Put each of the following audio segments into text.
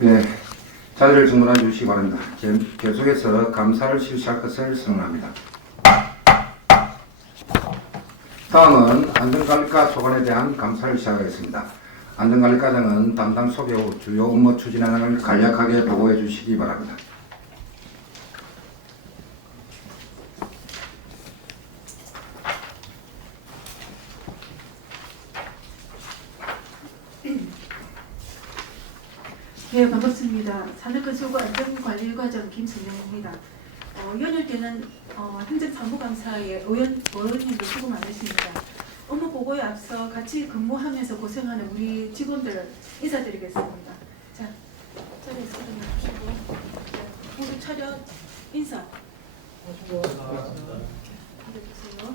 네, 자리를 정돈해 주시기 바랍니다. 계속해서 감사를 실시할 것을 선언합니다. 다음은 안전관리과 소관에 대한 감사를 시작하겠습니다. 안전관리과장은 담당 소개 후 주요 업무 추진 현황을 간략하게 보고해 주시기 바랍니다. 네, 반갑습니다. 산업건설과 안전관리과장 김선영입니다. 연휴 때는 행정사무감사에 의원님들 수고 많으십니다. 업무 보고에 앞서 같이 근무하면서 고생하는 우리 직원들 인사드리겠습니다. 자, 자리에서 일어나주시고 모두 차렷 인사. 해주세요.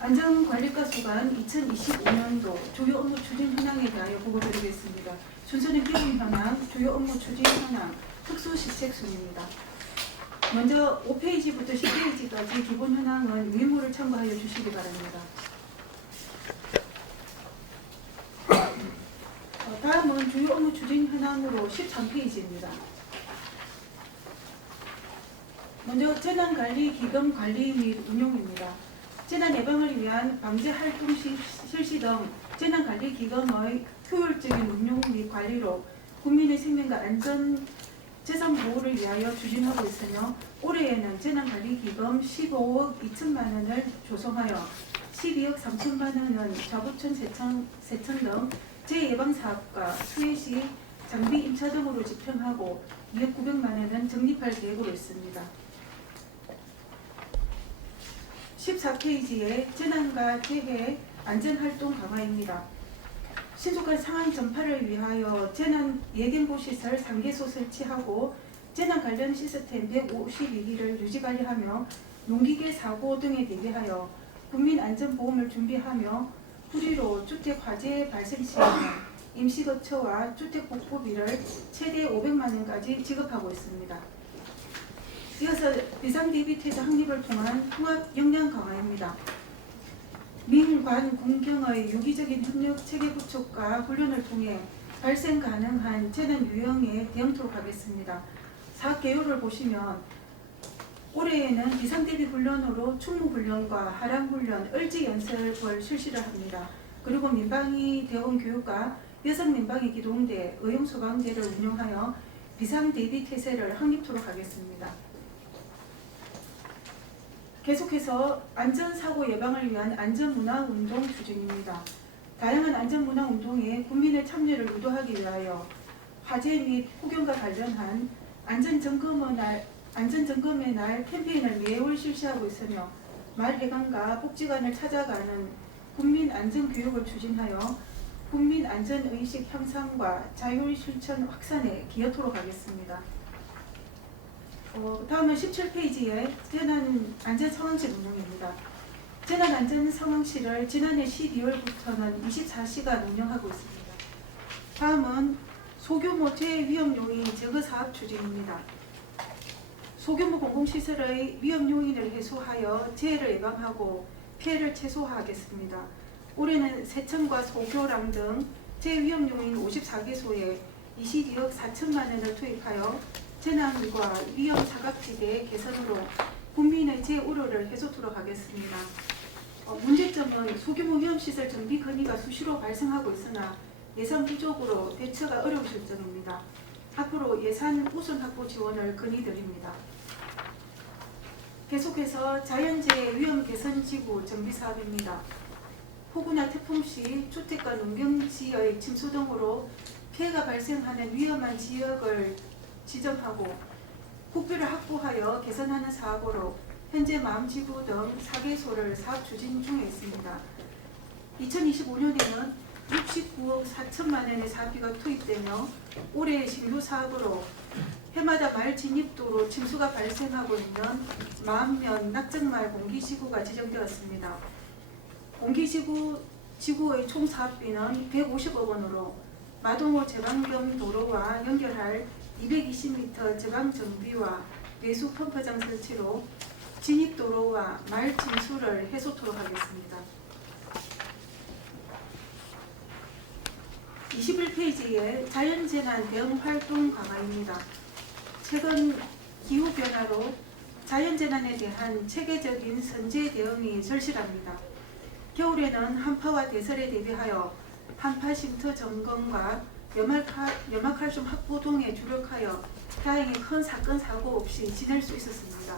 안전관리과 소관 2025년도 주요 업무 추진 현황에 대하여 보고드리겠습니다. 순서는 기본 현황, 주요 업무 추진 현황, 특수 시책 순입니다. 먼저 5페이지부터 10페이지까지 기본 현황은 위문을 참고하여 주시기 바랍니다. 다음은 주요 업무 추진 현황으로 13페이지입니다. 먼저 재난관리기금 관리 및 운용입니다. 재난 예방을 위한 방제 활동 실시 등 재난관리기금의 효율적인 운용 및 관리로 국민의 생명과 안전 재산 보호를 위하여 추진하고 있으며 올해에는 재난관리기금 15억 2천만 원을 조성하여 12억 3천만 원은 자부천 세천 등 재예방사업과 수해 시 장비 임차 등으로 집행하고 2억 900만 원은 적립할 계획으로 있습니다. 14페이지에 재난과 재해 안전활동 강화입니다. 신속한 상황 전파를 위하여 재난 예경보 시설 3개소 설치하고 재난 관련 시스템 152기를 유지관리하며 농기계 사고 등에 대비하여 국민안전보험을 준비하며 불의로 주택 화재 발생 시에는 임시거처와 주택복구비를 최대 500만 원까지 지급하고 있습니다. 이어서 비상대비태세 확립을 통한 통합 역량 강화입니다. 민관 공경의 유기적인 협력 체계 구축과 훈련을 통해 발생 가능한 재난 유형에 대응토록 하겠습니다. 사업 개요를 보시면 올해에는 비상대비 훈련으로 충무훈련과 하량훈련, 을지연습을 실시를 합니다. 그리고 민방위 대원 교육과 여성민방위 기동대, 의용소방대를 운영하여 비상대비태세를 확립토록 하겠습니다. 계속해서 안전사고 예방을 위한 안전문화운동 추진입니다. 다양한 안전문화운동에 국민의 참여를 유도하기 위하여 화재 및 폭염과 관련한 안전점검의 날 캠페인을 매월 실시하고 있으며 마을회관과 복지관을 찾아가는 국민안전교육을 추진하여 국민안전의식 향상과 자율실천 확산에 기여토록 하겠습니다. 다음은 17페이지에 재난안전상황실 운영입니다. 재난안전상황실을 지난해 12월부터는 24시간 운영하고 있습니다. 다음은 소규모 재위험 요인 제거 사업 추진입니다. 소규모 공공시설의 위험 요인을 해소하여 재해를 예방하고 피해를 최소화하겠습니다. 올해는 세천과 소교랑 등 재위험 요인 54개소에 22억 4천만 원을 투입하여 재난과 위험 사각지대 개선으로 국민의 재우려를 해소토록 하겠습니다. 문제점은 소규모 위험시설 정비 건의가 수시로 발생하고 있으나 예산 부족으로 대처가 어려운 실정입니다. 앞으로 예산 우선 확보 지원을 건의드립니다. 계속해서 자연재해 위험 개선 지구 정비 사업입니다. 폭우나 태풍 시 주택과 농경지의 침수 등으로 피해가 발생하는 위험한 지역을 지정하고 국비를 확보하여 개선하는 사업으로 현재 마음지구 등 4개소를 사업 추진 중에 있습니다. 2025년에는 69억 4천만 원의 사업비가 투입되며 올해 신규 사업으로 해마다 마을 진입도로 침수가 발생하고 있는 마음면 낙정마을 공기지구가 지정되었습니다. 공기지구의 총 사업비는 150억 원으로 마동호 제방경 도로와 연결할 220m 제방 정비와 배수 펌프장 설치로 진입도로와 마을 침수를 해소토록 하겠습니다. 21페이지에 자연재난 대응 활동 강화입니다. 최근 기후변화로 자연재난에 대한 체계적인 선제 대응이 절실합니다. 겨울에는 한파와 대설에 대비하여 한파 쉼터 점검과 염화칼슘 확보 등에 주력하여 다행히 큰 사건 사고 없이 지낼 수 있었습니다.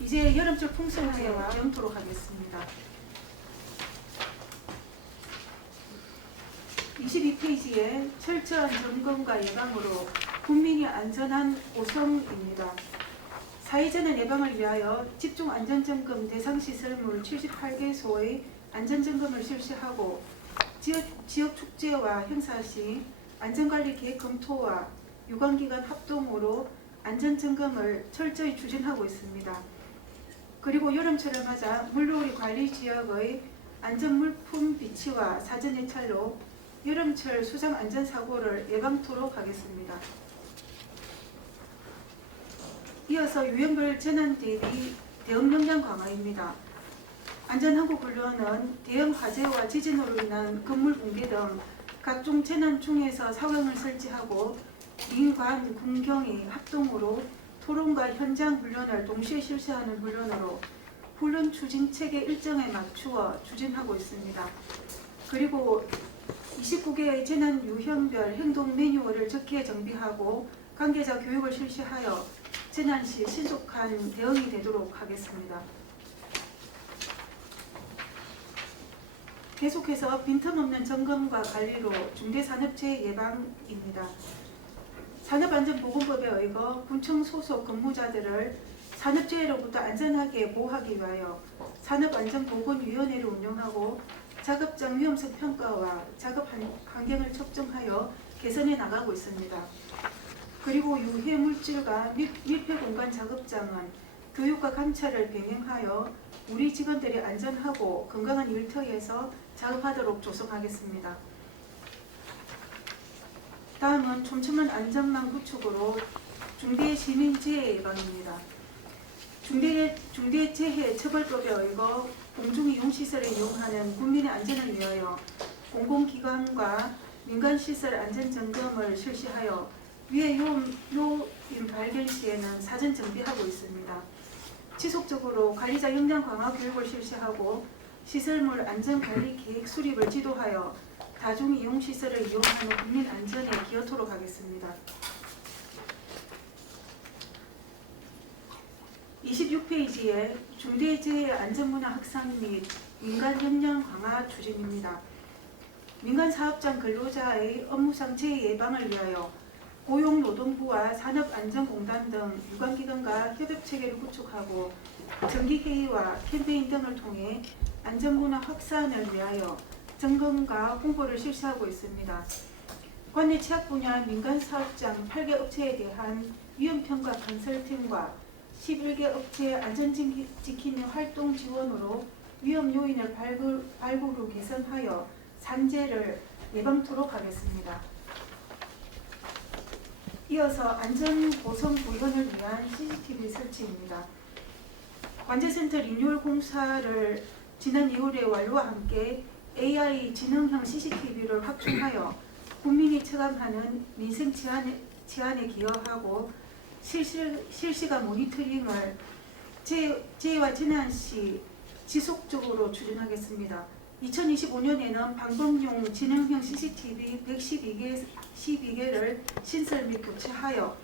이제 여름철 풍수해와 영토록 하겠습니다. 22페이지에 철저한 점검과 예방으로 국민이 안전한 오성입니다. 사회재난 예방을 위하여 집중안전점검 대상시설물 78개소의 안전점검을 실시하고 지역 축제와 행사 시 안전관리 계획 검토와 유관기관 합동으로 안전점검을 철저히 추진하고 있습니다. 그리고 여름철을 맞아 물놀이 관리 지역의 안전물품 비치와 사전 예찰로 여름철 수상 안전사고를 예방토록 하겠습니다. 이어서 유형별 재난 대비 대응 역량 강화입니다. 안전한국훈련은 대형 화재와 지진으로 인한 건물 붕괴 등 각종 재난 중에서 상황을 설치하고 민관, 군경이 합동으로 토론과 현장 훈련을 동시에 실시하는 훈련으로 훈련 추진 체계 일정에 맞추어 추진하고 있습니다. 그리고 29개의 재난 유형별 행동 매뉴얼을 적기에 정비하고 관계자 교육을 실시하여 재난 시 신속한 대응이 되도록 하겠습니다. 계속해서 빈틈없는 점검과 관리로 중대산업재해 예방입니다. 산업안전보건법에 의거 군청 소속 근무자들을 산업재해로부터 안전하게 보호하기 위하여 산업안전보건위원회를 운영하고 작업장 위험성 평가와 작업 환경을 측정하여 개선해 나가고 있습니다. 그리고 유해 물질과 밀폐 공간 작업장은 교육과 감찰을 병행하여 우리 직원들이 안전하고 건강한 일터에서 작업하도록 조성하겠습니다. 다음은 촘촘한 안전망 구축으로 중대시민재해 예방입니다. 중대재해처벌법에 의거 공중이용시설을 이용하는 국민의 안전을 위하여 공공기관과 민간시설 안전점검을 실시하여 위해 요인 발견 시에는 사전 정비하고 있습니다. 지속적으로 관리자 역량 강화 교육을 실시하고 시설물 안전관리 계획 수립을 지도하여 다중이용시설을 이용하는 국민 안전에 기여토록 하겠습니다. 26페이지에 중대재해 안전문화 확산 및 민간 역량 강화 추진입니다. 민간 사업장 근로자의 업무상 재해 예방을 위하여 고용노동부와 산업안전공단 등 유관기관과 협업체계를 구축하고 정기회의와 캠페인 등을 통해 안전문화 확산을 위하여 점검과 홍보를 실시하고 있습니다. 관내 취약 분야 민간사업장 8개 업체에 대한 위험평가 컨설팅과 11개 업체 안전지킴이 활동 지원으로 위험 요인을 발굴 후 개선하여 산재를 예방토록 하겠습니다. 이어서 안전보선 구현을 위한 CCTV 설치입니다. 관제센터 리뉴얼 공사를 지난 2월에 완료와 함께 AI 지능형 CCTV를 확충하여 국민이 체감하는 민생 치안에 기여하고 실시간 모니터링을 재해와 재난 시 지속적으로 추진하겠습니다. 2025년에는 방범용 지능형 CCTV 112개를 신설 및 교체하여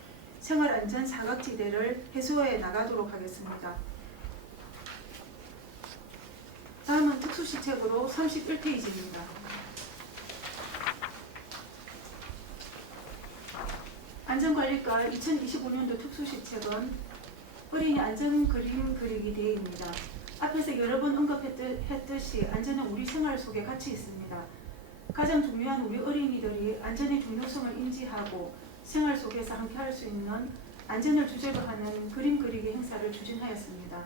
생활안전 사각지대를 해소해 나가도록 하겠습니다. 다음은 특수시책으로 31페이지입니다. 안전관리과 2025년도 특수시책은 어린이 안전 그림 그리기 대회입니다. 앞에서 여러 번 언급했듯이 안전은 우리 생활 속에 같이 있습니다. 가장 중요한 우리 어린이들이 안전의 중요성을 인지하고 생활 속에서 함께 할 수 있는 안전을 주제로 하는 그림 그리기 행사를 추진하였습니다.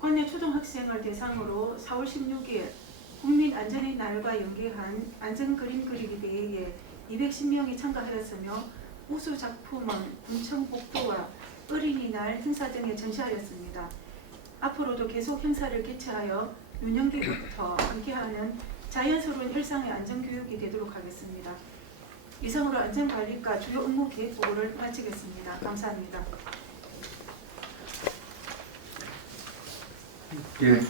관내 초등학생을 대상으로 4월 16일 국민안전의 날과 연계한 안전 그림 그리기 대회에 210명이 참가하였으며 우수 작품은 군청 복도와 어린이날 행사 등에 전시하였습니다. 앞으로도 계속 행사를 개최하여 유년기부터 함께하는 자연스러운 일상의 안전교육이 되도록 하겠습니다. 이상으로 안전관리과 주요 업무 계획 보고를 마치겠습니다. 감사합니다. 예,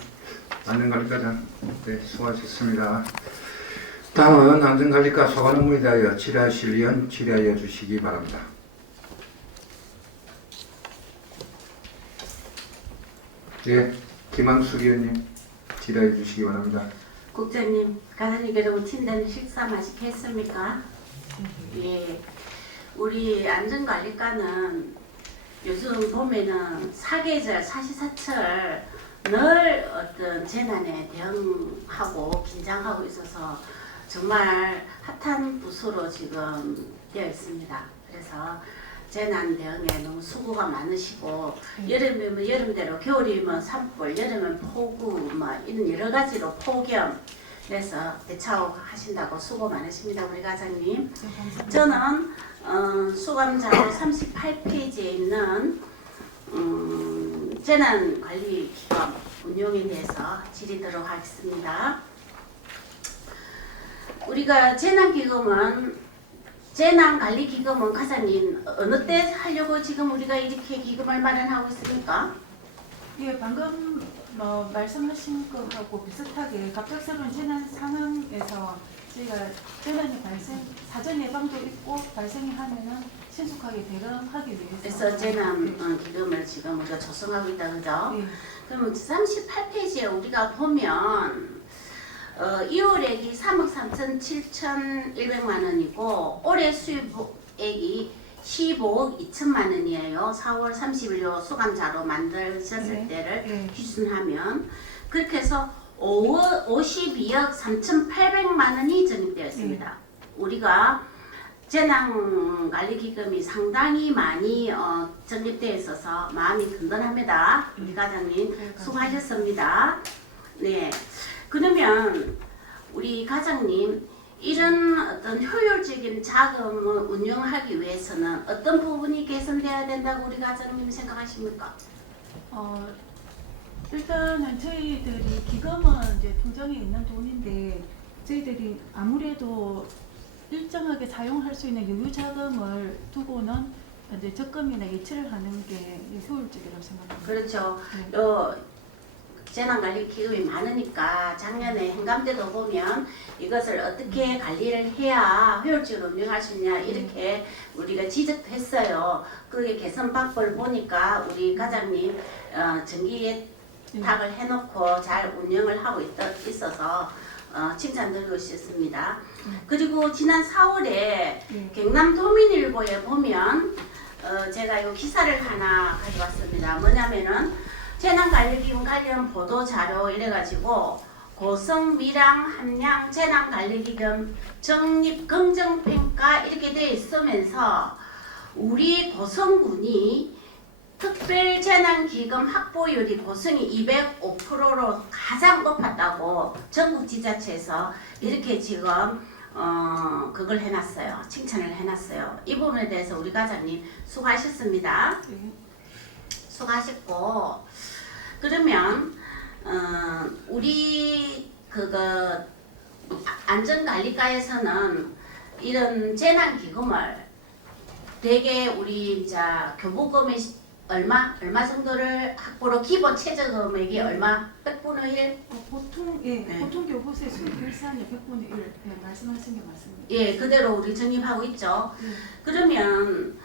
안전관리과장 네, 수고하셨습니다. 다음은 안전관리과 소관 업무에 대하여 질의하실 의원 질의하여 주시기 바랍니다. 예, 김항숙 의원님 질의해 주시기 바랍니다. 국장님, 과장님 여러분 친단 식사 맛있게 했습니까? 예, 우리 안전관리과는 요즘 보면은 사계절, 사시사철 늘 어떤 재난에 대응하고 긴장하고 있어서 정말 핫한 부서로 지금 되어 있습니다. 그래서 재난 대응에 너무 수고가 많으시고 여름이면 여름대로, 겨울이면 산불, 여름은 폭우, 뭐 이런 여러 가지로 폭염 그래서 대처하신다고 수고 많으십니다, 우리 과장님. 네, 감사합니다. 저는 수감자료 38페이지에 있는 재난관리기금 운용에 대해서 질의하도록 하겠습니다. 우리가 재난관리기금은 과장님 어느 때 하려고 지금 우리가 이렇게 기금을 마련하고 있습니까? 예, 방금 말씀하신 것하고 비슷하게 갑작스러운 재난 상황에서 저희가 재난이 사전 예방도 있고 발생이 하면은 신속하게 대응하기 위해서. 그래서 재난 기금을 지금 우리가 조성하고 있다, 그죠? 예, 그럼 38페이지에 우리가 보면 2월액이 3억 3,7,100만 원이고 올해 수입액이 15억 2천만 원이에요. 4월 30일 수감자로 만드셨을 네. 때를 네. 기준하면 그렇게 해서 52억 3,800만 원이 적립되었습니다. 우리가 재난관리기금이 상당히 많이 적립되어 있어서 마음이 든든합니다. 우리 과장님 수고하셨습니다. 네, 그러면 우리 과장님 이런 어떤 효율적인 자금을 운영하기 위해서는 어떤 부분이 개선돼야 된다고 우리 과장님 생각하십니까? 일단은 저희들이 기금은 이제 통장에 있는 돈인데 저희들이 아무래도 일정하게 사용할 수 있는 여유 자금을 두고는 이제 적금이나 예치를 하는 게 효율적이라고 생각합니다. 그렇죠. 네. 재난관리 기금이 많으니까 작년에 행감 때도 보면 이것을 어떻게 관리를 해야 효율적으로 운영할 수 있냐 이렇게 우리가 지적도 했어요. 그게 개선 방법을 보니까 우리 과장님 정기 예탁을 해놓고 잘 운영을 하고 있어서 칭찬드리고 싶습니다. 그리고 지난 4월에 경남도민일보에 보면 제가 이 기사를 하나 가져왔습니다. 뭐냐면은 재난관리기금 관련 보도자료 이래가지고 고성, 밀양, 함양 재난관리기금 적립긍정평가 이렇게 되어 있으면서 우리 고성군이 특별재난기금 확보율이 고성이 205%로 가장 높았다고 전국지자체에서 이렇게 지금 그걸 해놨어요. 칭찬을 해놨어요. 이 부분에 대해서 우리 과장님 수고하셨습니다. 네. 수고하셨고 그러면 우리 안전관리과에서는 이런 재난기금을 대개 우리 이제 교부금이 얼마 정도를 확보로 기본 최저금액이 얼마? 100분의 1? 보통 네. 보통 교부세 수익 결산이 100분의 1 말씀하신 게 맞습니다. 예, 그대로 우리 적립하고 있죠. 네. 그러면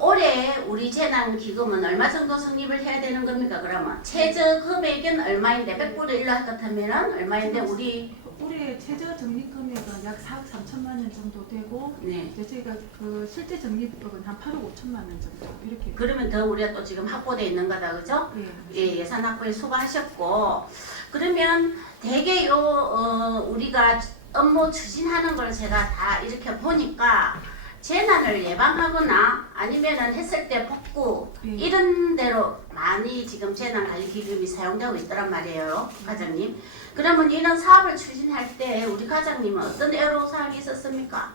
올해 우리 재난기금은 얼마 정도 성립을 해야 되는 겁니까? 그러면 최저 금액은 얼마인데 100분의 1로 할 것 같으면 얼마인데 우리 올해 최저 적립 금액은 약 4억 3천만 원 정도 되고 네. 이제 저희가 그 실제 적립액은 한 8억 5천만 원 정도 이렇게. 그러면 더 우리가 또 지금 확보돼 있는 거다, 그죠? 예. 예산 확보에 수고하셨고 그러면 대개 우리가 업무 추진하는 걸 제가 다 이렇게 보니까 재난을 예방하거나 아니면은 했을 때 복구 이런 대로 많이 지금 재난관리기금이 사용되고 있더란 말이에요, 과장님. 그러면 이런 사업을 추진할 때 우리 과장님은 어떤 애로사항이 있었습니까?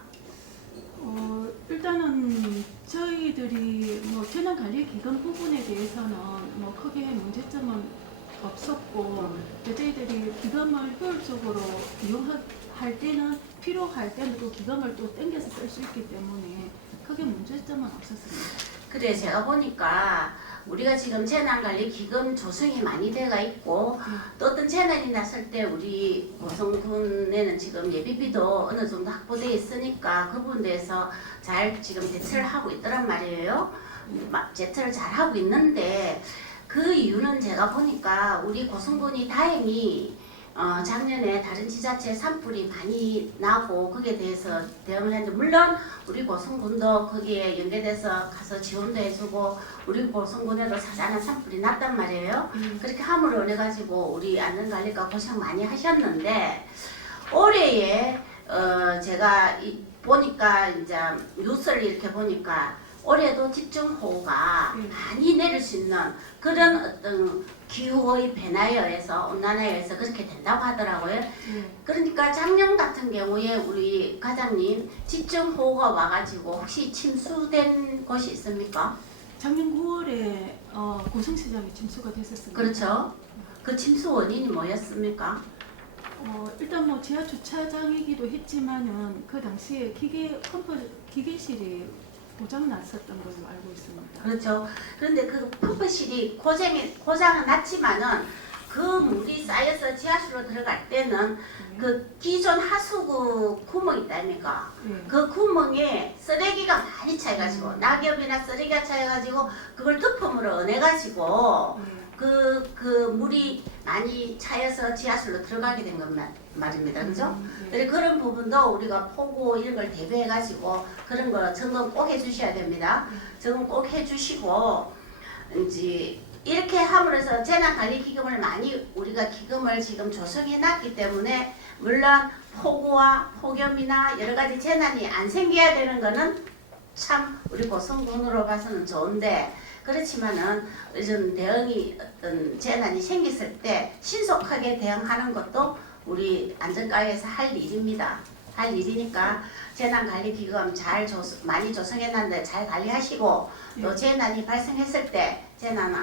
일단은 저희들이 재난관리기금 부분에 대해서는 크게 문제점은 없었고 저희들이 기금을 효율적으로 이용할 때는 필요할 때는 또 기금을 또 땡겨서 쓸 수 있기 때문에 크게 문제점은 없었습니다. 그래 제가 보니까 우리가 지금 재난관리 기금 조성이 많이 돼가 있고 또 어떤 재난이 났을 때 우리 고성군에는 지금 예비비도 어느 정도 확보되어 있으니까 그 부분에서 잘 지금 대처를 하고 있더란 말이에요. 대처를 잘 하고 있는데 그 이유는 제가 보니까 우리 고성군이 다행히 작년에 다른 지자체 산불이 많이 나고 거기에 대해서 대응을 했는데 물론 우리 고성군도 거기에 연계돼서 가서 지원도 해주고 우리 고성군에도 자잘한 산불이 났단 말이에요. 그렇게 함으로 인해 가지고 우리 안전관리가 고생 많이 하셨는데 올해에 제가 보니까 이제 뉴스를 이렇게 보니까 올해도 집중호우가 많이 내릴 수 있는 그런 어떤 기후의 변화에 의해서 온난화에 의해서 그렇게 된다고 하더라고요. 그러니까 작년 같은 경우에 우리 과장님 집중호우가 와가지고 혹시 침수된 곳이 있습니까? 작년 9월에 고성시장에 침수가 됐었습니다. 그렇죠. 그 침수 원인이 뭐였습니까? 일단 뭐 지하 주차장이기도 했지만은 그 당시에 기계실이 고장 났었던 걸로 알고 있습니다. 그렇죠. 그런데 그 펌프실이 고장은 났지만은 그 물이 쌓여서 지하수로 들어갈 때는 그 기존 하수구 구멍 있다니까. 그 구멍에 쓰레기가 많이 차여가지고 낙엽이나 쓰레기가 차여가지고 그걸 덮음으로 은해가지고 그 물이 많이 차여서 지하수로 들어가게 된 것 말입니다. 그죠? 그래서 그런 부분도 우리가 폭우 이런 걸 대비해가지고 그런 거 점검 꼭 해주셔야 됩니다. 점검 꼭 해주시고 이제 이렇게 함으로써 재난관리기금을 많이 우리가 기금을 지금 조성해놨기 때문에 물론 폭우와 폭염이나 여러 가지 재난이 안 생겨야 되는 거는 참 우리 고성군으로 봐서는 좋은데 그렇지만은 요즘 대응이 어떤 재난이 생겼을 때 신속하게 대응하는 것도 우리 안전과에서 할 일입니다. 할 일이니까 재난관리기금 많이 조성해놨는데 잘 관리하시고 또 재난이 발생했을 때 재난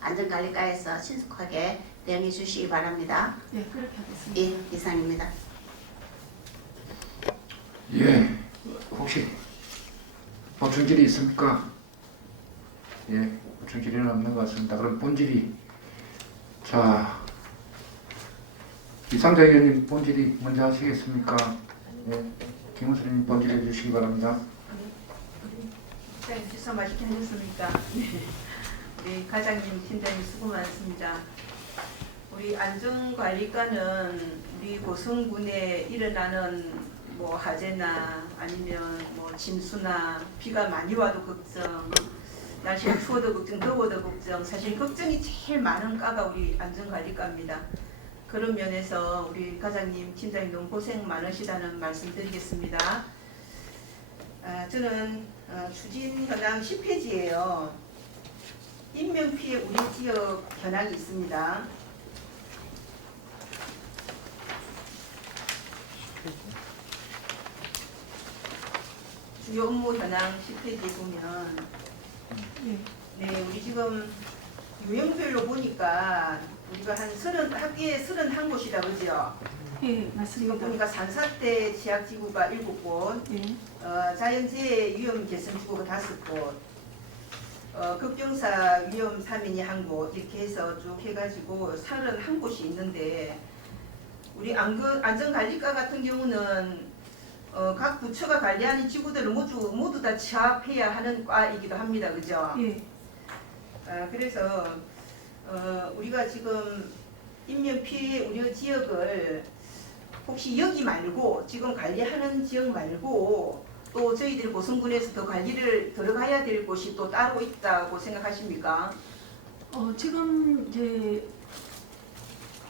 안전관리과에서 신속하게 대응해 주시기 바랍니다. 네, 그렇게 하겠습니다. 예, 이상입니다. 예, 혹시 보충질이 있습니까? 예, 보충질은 없는 것 같습니다. 그럼 본질이 자 이상자 의원님 본질이 먼저 하시겠습니까? 예, 김은수님 본질 해주시기 바랍니다. 네, 주사 맛있게 하셨습니까? 네, 과장님, 팀장님 수고 많습니다. 우리 안전관리과는 우리 고성군에 일어나는 뭐 화재나 아니면 뭐 침수나 비가 많이 와도 걱정, 날씨가 추워도 걱정, 더워도 걱정, 사실 걱정이 제일 많은 과가 우리 안전관리과입니다. 그런 면에서 우리 과장님, 팀장님 너무 고생 많으시다는 말씀드리겠습니다. 저는 추진 현황 10페이지예요. 인명피해 우리 지역 현황이 있습니다. 주요 업무 현황 10페이지에 보면 네, 우리 지금 유형별로 보니까 우리가 한 합계에 31곳이다 그죠? 예, 지금 맞습니다. 보니까 산사태 지역지구가 7곳, 예, 자연재해 위험 개선지구가 5곳, 급경사 위험 3인이 1곳 이렇게 해서 쭉 해가지고 31곳이 있는데 우리 안전관리과 같은 경우는 각 부처가 관리하는 지구들을 모두 다 취합해야 하는 과이기도 합니다. 그죠? 예, 그래서 우리가 지금 인명피해 우려 지역을 혹시 여기 말고 지금 관리하는 지역 말고 또 저희들 고성군에서 더 관리를 들어가야 될 곳이 또 따로 있다고 생각하십니까? 지금 이제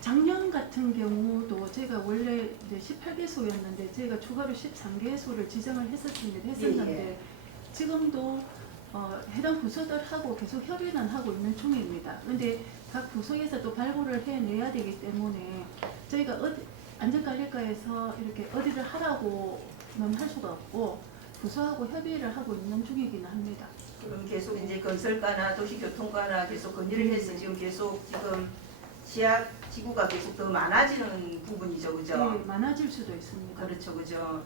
작년 같은 경우도 제가 원래 이제 18개소였는데 제가 추가로 13개소를 지정을 했었는데 지금도 해당 부서들하고 계속 협의는 하고 있는 중입니다. 그런데 각 부서에서 또 발굴을 해내야 되기 때문에 저희가 안전관리과에서 이렇게 어디를 하라고는 할 수가 없고 부서하고 협의를 하고 있는 중이기는 합니다. 그럼 계속 이제 건설과나 도시교통과나 계속 건의를 해서 지금 계속 지금 취약 지구가 계속 더 많아지는 부분이죠, 그죠? 네, 많아질 수도 있습니다. 그렇죠, 그죠?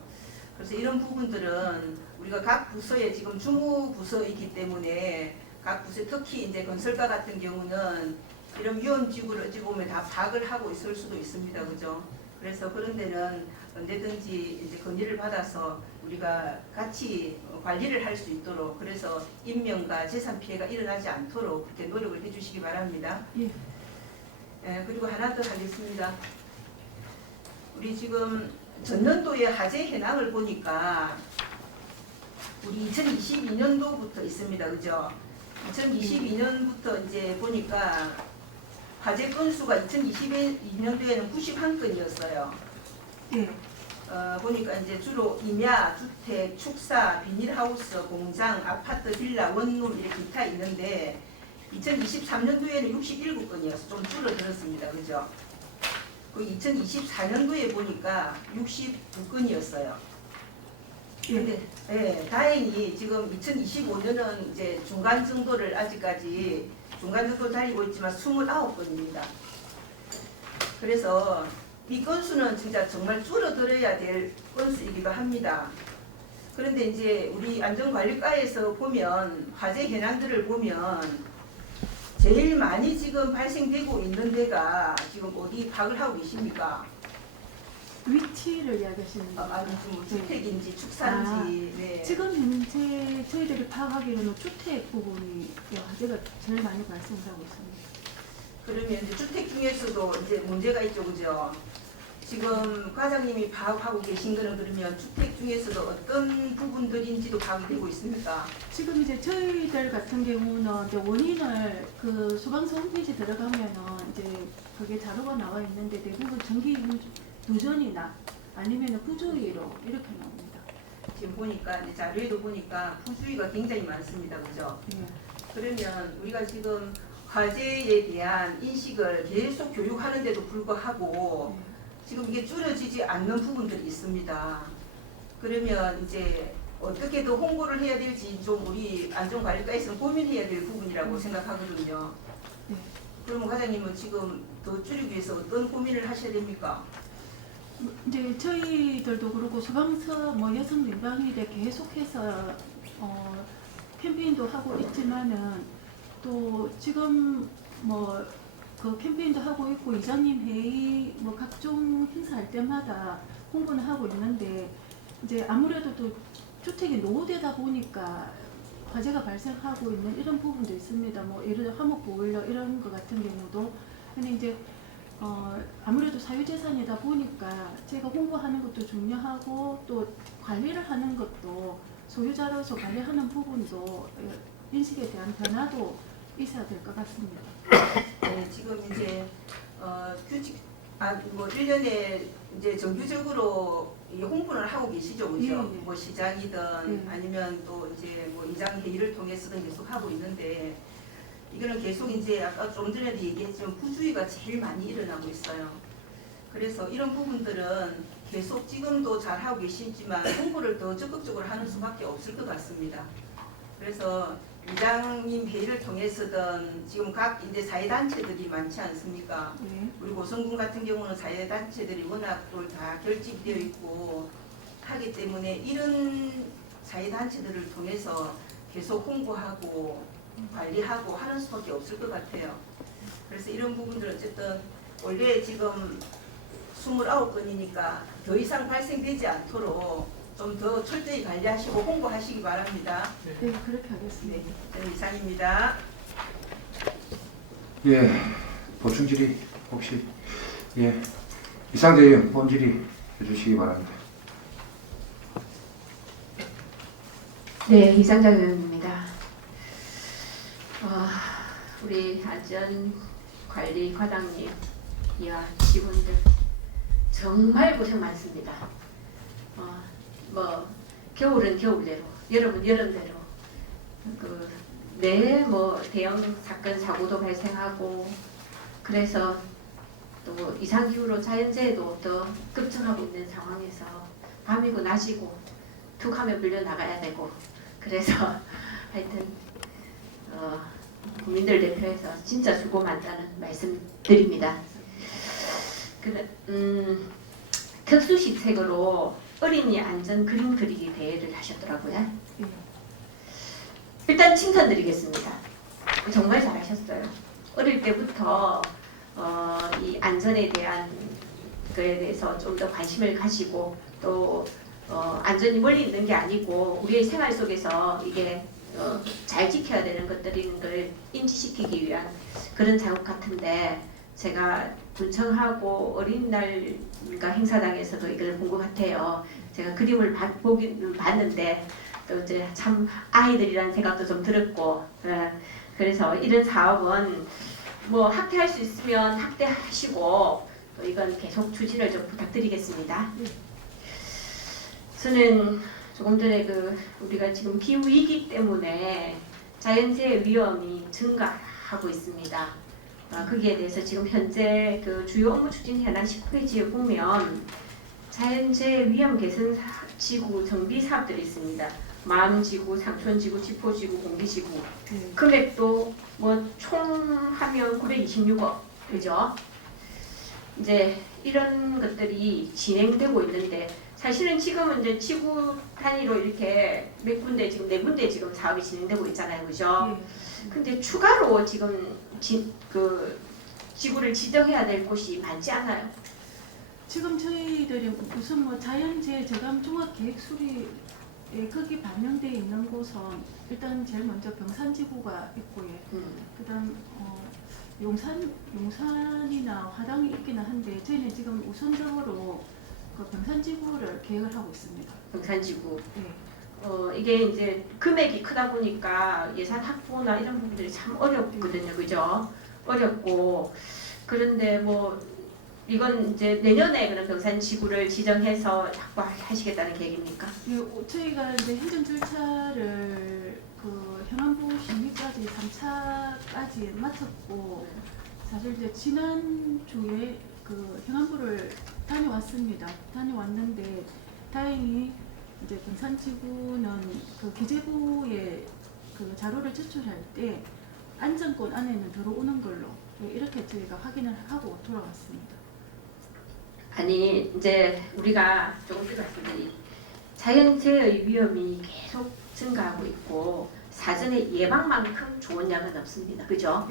그래서 이런 부분들은 우리가 각 부서에 지금 주무 부서이기 때문에 각 부서 특히 이제 건설과 같은 경우는 이런 위험 지구를 어찌 보면 다 파악을 하고 있을 수도 있습니다, 그죠? 그래서 그런 데는 언제든지 이제 건의를 받아서 우리가 같이 관리를 할 수 있도록 그래서 인명과 재산 피해가 일어나지 않도록 그렇게 노력을 해주시기 바랍니다. 예. 예, 그리고 하나 더 하겠습니다. 우리 지금 전년도의 화재 현황을 보니까 우리 2022년도부터 있습니다, 그죠? 2022년부터 이제 보니까 화재 건수가 2022년도에는 91건이었어요. 예. 보니까 이제 주로 임야, 주택, 축사, 비닐하우스, 공장, 아파트, 빌라, 원룸 이렇게 기타 있는데 2023년도에는 67건이어서 좀 줄어들었습니다. 그죠? 그 2024년도에 보니까 69건이었어요. 근데 다행히 지금 2025년은 이제 중간 정도를 아직까지 중간 정도 달리고 있지만 29건입니다. 그래서 이 건수는 진짜 정말 줄어들어야 될 건수이기도 합니다. 그런데 이제 우리 안전관리과에서 보면 화재 현황들을 보면 제일 많이 지금 발생되고 있는 데가 지금 어디 파악을 하고 계십니까? 위치를 이야기하시는 거예요. 아니 뭐 주택인지 축사인지. 네. 지금 현재 저희들이 파악하기로는 주택 부분이 화재가 제일 많이 발생하고 있습니다. 그러면 이제 주택 중에서도 이제 문제가 있죠, 그죠? 지금 과장님이 파악하고 계신 거는 그러면 주택 중에서도 어떤 부분들인지도 파악이 되고 있습니까? 지금 이제 저희들 같은 경우는 이제 원인을 그 소방서 홈페이지 들어가면은 이제 그게 자료가 나와 있는데 대부분 전기 누전이나 아니면 부조리로 이렇게 나옵니다. 지금 보니까 이제 자료에도 보니까 부주의가 굉장히 많습니다, 그죠? 예. 그러면 우리가 지금 화재에 대한 인식을 계속 교육하는데도 불구하고 지금 이게 줄여지지 않는 부분들이 있습니다. 그러면 이제 어떻게 더 홍보를 해야 될지 좀 우리 안전관리과에서는 고민해야 될 부분이라고 생각하거든요. 네. 그러면 과장님은 지금 더 줄이기 위해서 어떤 고민을 하셔야 됩니까? 이제 저희들도 그렇고 소방서 뭐 여성 민방위대 계속해서 캠페인도 하고 있지만은 또 지금 뭐 그 캠페인도 하고 있고 이장님 회의 뭐 각종 행사할 때마다 홍보는 하고 있는데 이제 아무래도 또 주택이 노후되다 보니까 화재가 발생하고 있는 이런 부분도 있습니다. 뭐 예를 들어 화목 보일러 이런 것 같은 경우도 근데 이제 아무래도 사유재산이다 보니까 제가 홍보하는 것도 중요하고 또 관리를 하는 것도 소유자로서 관리하는 부분도 인식에 대한 변화도 있어야 될 것 같습니다. 네, 지금 이제 규칙 뭐 1년에 이제 정규적으로 이 홍보를 하고 계시죠, 그죠? 예, 예. 뭐 시장이든 예. 아니면 또 이제 뭐 이장 회의를 통해서든 계속 하고 있는데 이거는 계속 이제 아까 좀 전에도 얘기했지만 부주의가 제일 많이 일어나고 있어요. 그래서 이런 부분들은 계속 지금도 잘 하고 계시지만 홍보를 더 적극적으로 하는 수밖에 없을 것 같습니다. 그래서 이장님 회의를 통해서든 지금 각 이제 사회단체들이 많지 않습니까? 네. 우리 고성군 같은 경우는 사회단체들이 워낙 다 결집되어 있고 하기 때문에 이런 사회단체들을 통해서 계속 홍보하고 관리하고 하는 수밖에 없을 것 같아요. 그래서 이런 부분들 어쨌든 원래 지금 29건이니까 더 이상 발생되지 않도록 좀 더 철저히 관리하시고 홍보하시기 바랍니다. 네, 그렇게 하겠습니다. 네, 저는 이상입니다. 예, 보충 질의 혹시 이상재위원 본 질의 해주시기 바랍니다. 네, 이상장 의원입니다. 우리 안전관리 과장님, 이와 직원들 정말 고생 많습니다. 뭐 겨울은 겨울대로, 여름은 여름대로 뭐 대형 사건 사고도 발생하고 그래서 또 이상기후로 자연재해도 더 급증하고 있는 상황에서 밤이고 낮이고 툭 하면 물려 나가야 되고 그래서 하여튼 국민들 대표해서 진짜 수고 많다는 말씀드립니다. 특수시책으로 어린이 안전 그림 그리기 대회를 하셨더라고요. 예. 일단 칭찬드리겠습니다. 정말 잘하셨어요. 어릴 때부터 이 안전에 대한 거에 대해서 좀 더 관심을 가지고 또 안전이 멀리 있는 게 아니고 우리의 생활 속에서 이게 잘 지켜야 되는 것들인 걸 인지시키기 위한 그런 작업 같은데 제가 군청하고 어린이날인가 행사장에서도 이걸 본 것 같아요. 제가 그림을 보긴 봤는데 또 이제 참 아이들이라는 생각도 좀 들었고 그래서 이런 사업은 뭐 학대할 수 있으면 학대하시고 또 이건 계속 추진을 좀 부탁드리겠습니다. 저는 조금 전에 우리가 지금 기후 위기 때문에 자연재해 위험이 증가하고 있습니다. 거기에 대해서 지금 현재 주요 업무 추진 현안 19페이지에 보면 자연재해 위험 개선 지구 정비 사업들이 있습니다. 마음지구, 상촌지구, 지포지구, 공기지구. 금액도 뭐 총 하면 926억, 그죠? 이제 이런 것들이 진행되고 있는데 사실은 지금은 이제 지구 단위로 이렇게 몇 군데 지금 4군데 지금 사업이 진행되고 있잖아요, 그죠? 근데 추가로 지금 지구를 지정해야 될 곳이 많지 않아요. 지금 저희들이 무슨 뭐 자연재해 저감 종합계획 수리에 거기 반영되어 있는 곳은 일단 제일 먼저 병산지구가 있고 그다음 용산이나 화당이 있기는 한데 저희는 지금 우선적으로 그 병산지구를 계획을 하고 있습니다. 병산지구. 네. 이게 이제 금액이 크다 보니까 예산 확보나 이런 부분들이 참 어렵거든요, 그죠? 어렵고 그런데 뭐 이건 이제 내년에 그런 병산지구를 지정해서 확보하시겠다는 계획입니까? 예, 저희가 이제 행정 절차를 현안부 심의까지 3차까지 마쳤고 사실 이제 지난주에 현안부를 다녀왔는데 다행히 이제 병산지구는 기재부에 자료를 제출할 때 안전권 안에는 들어오는 걸로 이렇게 저희가 확인을 하고 돌아왔습니다. 아니 이제 우리가 조금 전에 말씀드린 자연재해의 위험이 계속 증가하고 있고 사전에 예방만큼 좋은 약은 없습니다. 그죠?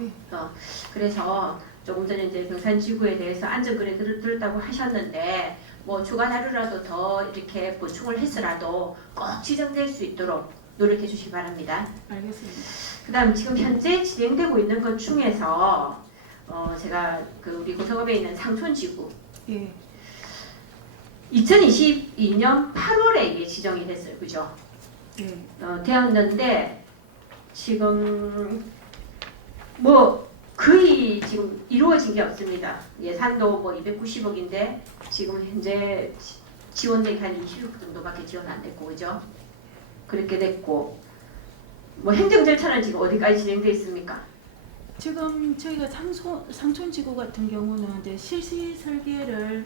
그래서 조금 전에 이제 병산지구에 대해서 안전거래 들었다고 하셨는데 뭐 추가 자료라도 더 이렇게 보충을 해서라도 꼭 지정될 수 있도록 노력해 주시기 바랍니다. 알겠습니다. 그다음 지금 현재 진행되고 있는 것 중에서 제가 우리 고성읍에 있는 상촌지구 예. 2022년 8월에 이게 지정이 됐어요. 그죠? 예. 되었는데 지금 뭐 거의 지금 이루어진 게 없습니다. 예산도 뭐 290억인데 지금 현재 지원액이 한 26% 정도밖에 지원 안 됐고, 그죠? 그렇게 됐고 뭐 행정 절차는 지금 어디까지 진행되어 있습니까? 지금 저희가 상촌지구 같은 경우는 이제 실시 설계를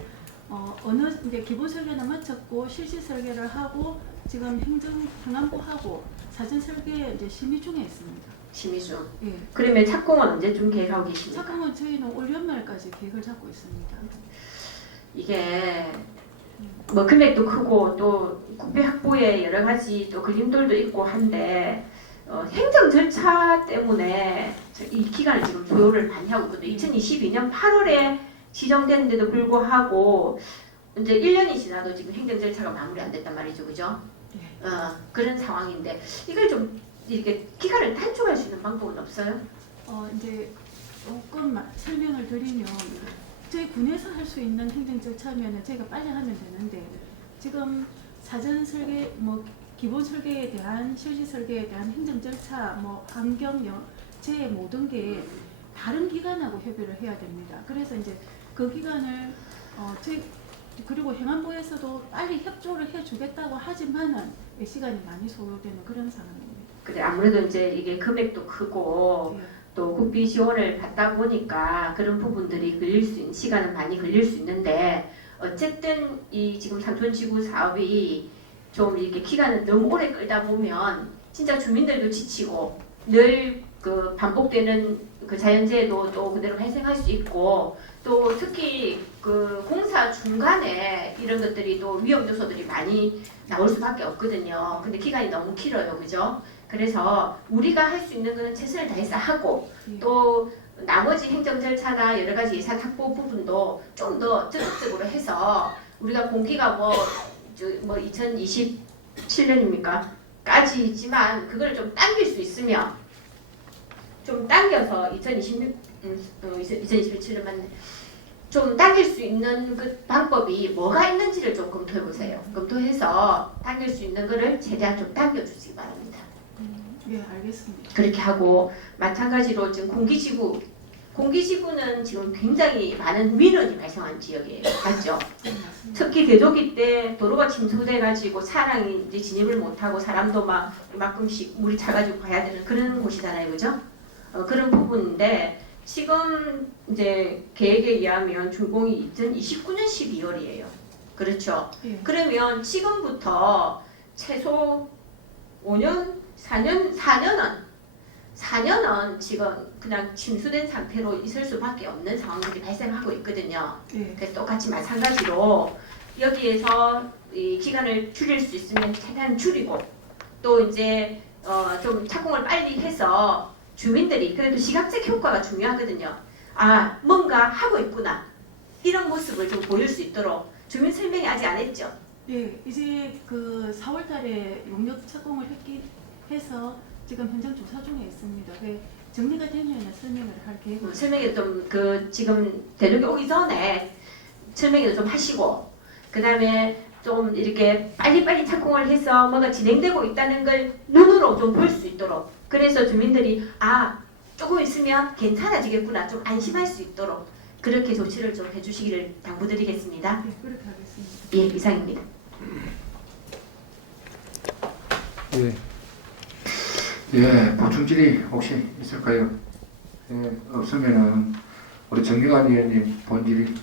이제 기본 설계는 마쳤고 실시 설계를 하고 지금 행안부하고 사전 설계 이제 심의 중에 있습니다. 심의 중. 예. 그러면 착공은 언제쯤 계획하고 계십니까? 착공은 저희는 올 연말까지 계획을 잡고 있습니다. 이게 뭐 금액도 크고 또 국비 확보에 여러 가지 또 그림들도 있고 한데 행정 절차 때문에 이 기간을 지금 조율을 많이 하고 있거든요. 2022년 8월에 지정됐는데도 불구하고 이제 1년이 지나도 지금 행정 절차가 마무리 안 됐단 말이죠, 그죠? 예. 그런 상황인데 이걸 좀 이렇게 기간을 단축할 수 있는 방법은 없어요? 이제 조금 설명을 드리면 저희 군에서 할 수 있는 행정 절차면 저희가 빨리 하면 되는데 지금 사전 설계, 뭐 기본 설계에 대한 실시 설계에 대한 행정 절차, 뭐 환경, 제 모든 게 다른 기관하고 협의를 해야 됩니다. 그래서 이제 그 기간을 그리고 행안부에서도 빨리 협조를 해주겠다고 하지만은 시간이 많이 소요되는 그런 상황입니다. 그래 아무래도 이제 이게 금액도 크고 예. 또 국비 지원을 받다 보니까 그런 부분들이 걸릴 수 있는 시간은 많이 걸릴 수 있는데 어쨌든 이 지금 상촌지구 사업이 좀 이렇게 기간을 너무 오래 끌다 보면 진짜 주민들도 지치고 늘 그 반복되는 그 자연재해도 또 그대로 발생할 수 있고 또 특히 그 공사 중간에 이런 것들이 또 위험 요소들이 많이 나올 수밖에 없거든요. 근데 기간이 너무 길어요, 그죠? 그래서 우리가 할 수 있는 거는 최선을 다해서 하고 또 나머지 행정 절차나 여러 가지 예산 확보 부분도 좀 더 적극적으로 해서 우리가 공기가 뭐 2027년입니까? 까지지만 그걸 좀 당길 수 있으면 좀 당겨서 2027년 맞네. 좀 당길 수 있는 그 방법이 뭐가 있는지를 좀 검토해 보세요. 검토해서 당길 수 있는 거를 최대한 좀 당겨 주시기 바랍니다. 예, 알겠습니다. 그렇게 하고 마찬가지로 지금 공기지구는 지금 굉장히 많은 민원이 발생한 지역이에요. 맞죠? 네, 맞습니다. 특히 대조기 때 도로가 침수돼가지고 차량이 이제 진입을 못하고 사람도 막 이만큼씩 물이 차가지고 가야 되는 그런 곳이잖아요, 그죠? 그런 부분인데 지금 이제 계획에 의하면 준공이 2029년 12월이에요. 그렇죠? 예. 그러면 지금부터 최소 5년, 4년은 지금 그냥 침수된 상태로 있을 수밖에 없는 상황들이 발생하고 있거든요. 예. 그래서 똑같이 마찬가지로 여기에서 이 기간을 줄일 수 있으면 최대한 줄이고 또 이제 좀 착공을 빨리 해서 주민들이 그래도 시각적 효과가 중요하거든요. 아 뭔가 하고 있구나 이런 모습을 좀 보일 수 있도록 주민 설명이 아직 안 했죠. 예, 이제 그 4월달에 용역 착공을 해서 지금 현장 조사 중에 있습니다. 정리가 되면 설명을 할 계획입니다. 설명이 좀 그 지금 대륙이 오기 전에 설명을 좀 하시고 그 다음에 좀 이렇게 빨리빨리 착공을 해서 뭐가 진행되고 있다는 걸 눈으로 좀 볼 수 있도록 그래서 주민들이 아 조금 있으면 괜찮아지겠구나 좀 안심할 수 있도록 그렇게 조치를 좀 해주시기를 당부드리겠습니다. 네, 그렇게 하겠습니다. 예, 이상입니다. 예. 예, 보충 질의 혹시 있을까요? 예, 없으면은 우리 정경환 의원님 본질의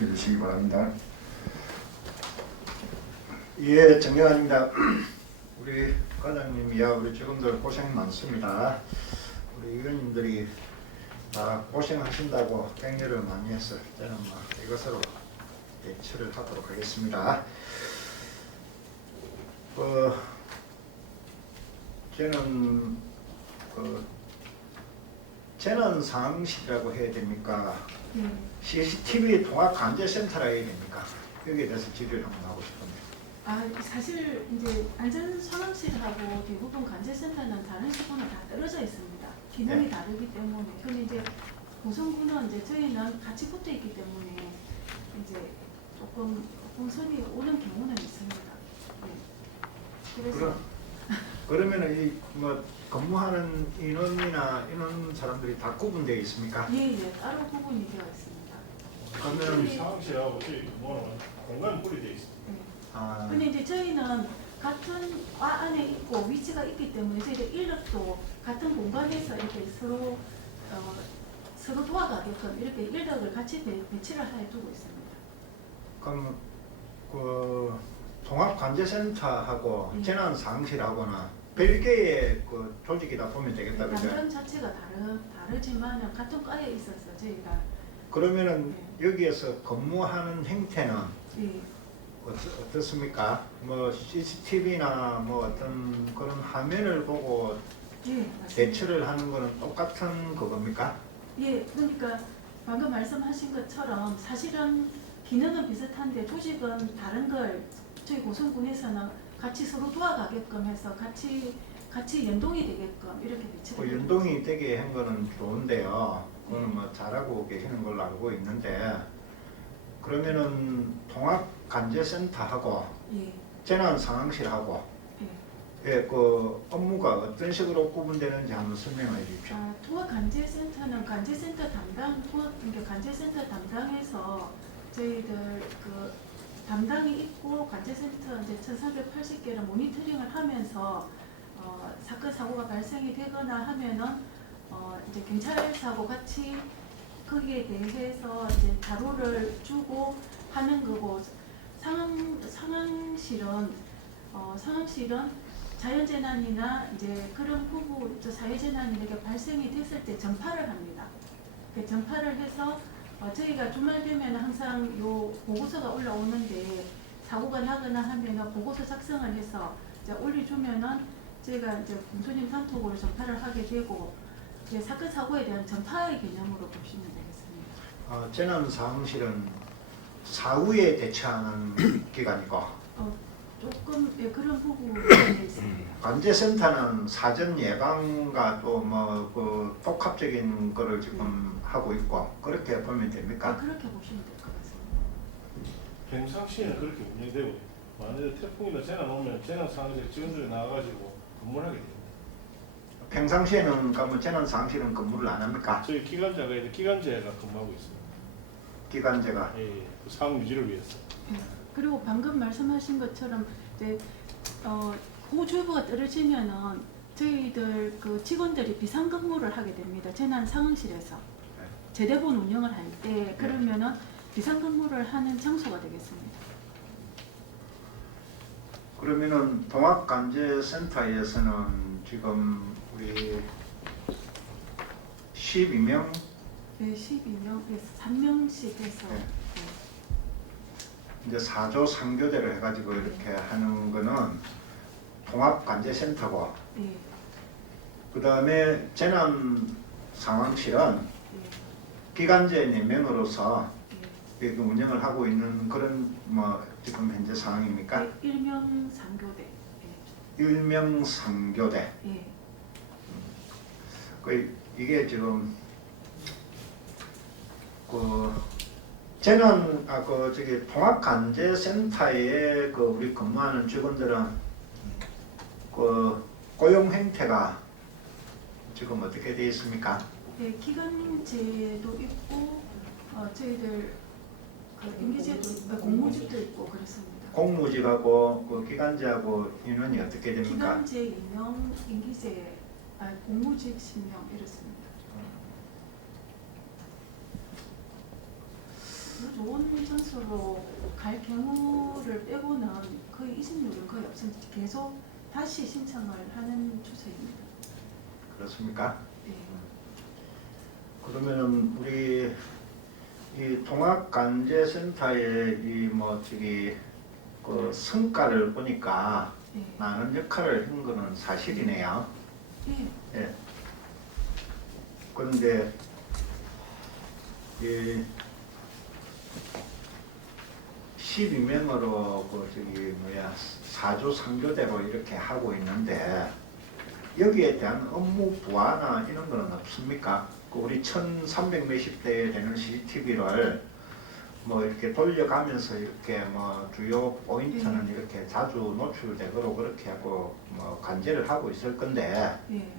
해주시기 바랍니다. 예, 정경환입니다. 우리 과장님이야 우리 직원들 고생 많습니다. 우리 의원님들이 다 고생하신다고 격려를 많이 해서 저는 뭐 이것으로 대처를 하도록 하겠습니다. 저는 재난 상황실이라고 해야 됩니까? 예. CCTV 통합 관제센터라 해야 됩니까? 여기에 대해서 질의를 한번 하고 싶습니다. 사실 이제 안전상황실하고 대부분 관제센터는 다른 시군은 다 떨어져 있습니다. 기능이 네. 다르기 때문에. 근데 이제 고성군은 이제 저희는 같이 붙어 있기 때문에 이제 조금 공선이 오는 경우는 있습니다. 네. 그래서 그러면은 이 뭐 근무하는 인원이나 이런 사람들이 다 구분되어 있습니까? 예, 따로 구분이 되어 있습니다. 그러면은 상황실하고 저희 뭐는 공간 분리되어 있습니다. 아, 근데 이제 저희는 같은 안에 있고 위치가 있기 때문에 저희들 인력도 같은 공간에서 이렇게 서로 도와가게끔 이렇게 인력을 같이 배치를 해 두고 있습니다. 그럼 그 통합관제센터하고 예. 재난상황실하고는 별개의 그 조직이다 보면 되겠다, 그죠? 담당 자체가 다르지만 같은 과에 있어서 저희가 그러면은 여기에서 근무하는 행태는 예, 어떻습니까? 뭐 CCTV나 뭐 어떤 그런 화면을 보고 예, 맞습니다. 대처를 하는 거는 똑같은 그겁니까? 예, 그러니까 방금 말씀하신 것처럼 사실은 기능은 비슷한데 조직은 다른 걸 저희 고성군에서는 같이 서로 도와가게끔 해서 같이 연동이 되게끔 이렇게 배치를 그 연동이 되게 한 거는 좋은데요. 그거는 뭐 잘하고 계시는 걸로 알고 있는데 그러면은 통합관제센터하고 예, 재난상황실하고 예, 그 업무가 어떤 식으로 구분되는지 한번 설명해 주십시오. 통합관제센터는 관제센터 그러니까 관제센터 담당해서 저희들 그 담당이 있고 관제센터 이제 1,380개를 모니터링을 하면서 사건 사고가 발생이 되거나 하면은 이제 경찰서하고 같이 거기에 대해서 이제 자료를 주고 하는 거고 상황실은 자연재난이나 이제 그런 부부 사회재난이 이렇게 발생이 됐을 때 전파를 합니다. 그 전파를 해서 저희가 주말 되면 항상 요 보고서가 올라오는데 사고가 나거나 하면은 보고서 작성을 해서 이제 올려주면은 저희가 이제 공소님 단톡으로 전파를 하게 되고 이제 사건 사고에 대한 전파의 개념으로 보시면 되겠습니다. 재난상황실은 사후에 대처하는 기관이고 조금 그런 부분이 있습니다. 관제센터는 사전 예방과 또 뭐 그 복합적인 거를 지금 하고 있고 그렇게 보면 됩니까? 그렇게 보시면 될 것 같습니다. 평상시에는 그렇게 운영되고 만약에 태풍이나 재난 오면 재난 상황실 직원들이 나와가지고 근무를 하게 됩니다. 평상시에는 그러면 재난상황실은 근무를 안 합니까? 저희 기관제가 근무하고 있습니다. 기관제가. 예, 그 상황 유지를 위해서. 그리고 방금 말씀하신 것처럼 이제 호주부가 떨어지면은 저희들 그 직원들이 비상근무를 하게 됩니다. 재난 상황실에서 제대본 운영을 할 때 그러면은 비상근무를 하는 장소가 되겠습니다. 그러면은 동학관제센터에서는 지금 우리 12명 네, 12명, 3명씩 해서 네. 이제 4조 3교대를 해가지고 이렇게 하는 거는 통합관제센터고 네, 그 다음에 재난상황실은 네, 기관제 4명으로서 네. 이렇게 운영을 하고 있는 그런 뭐 지금 현재 상황입니까? 네, 1명 3교대. 일명 3교대. 네. 이게 지금 통합관제센터에 우리 근무하는 직원들은 고용 행태가 지금 어떻게 되어 있습니까? 네, 기간제도 있고 저희들 임기제도 공무직도 있고 그렇습니다. 공무직하고 기간제하고 인원이 어떻게 됩니까? 기간제 2명, 임기제 공무직 10명 이렇습니다. 좋은 장소로 갈 경우를 빼고는 거의 이직률은 거의 없습니다. 계속 다시 신청을 하는 추세입니다. 그렇습니까? 네. 그러면은 우리 이 통합관제센터의 성과를 보니까 네. 많은 역할을 한 거는 사실이네요. 네. 예. 그런데 이 12명으로 4조 3교대로 이렇게 하고 있는데 여기에 대한 업무 부하나 이런 거는 없습니까? 우리 1300 몇십 대 되는 CCTV를 뭐 이렇게 돌려가면서 이렇게 뭐 주요 포인트는 이렇게 자주 노출되도록 그렇게 하고 뭐 관제를 하고 있을 건데 네.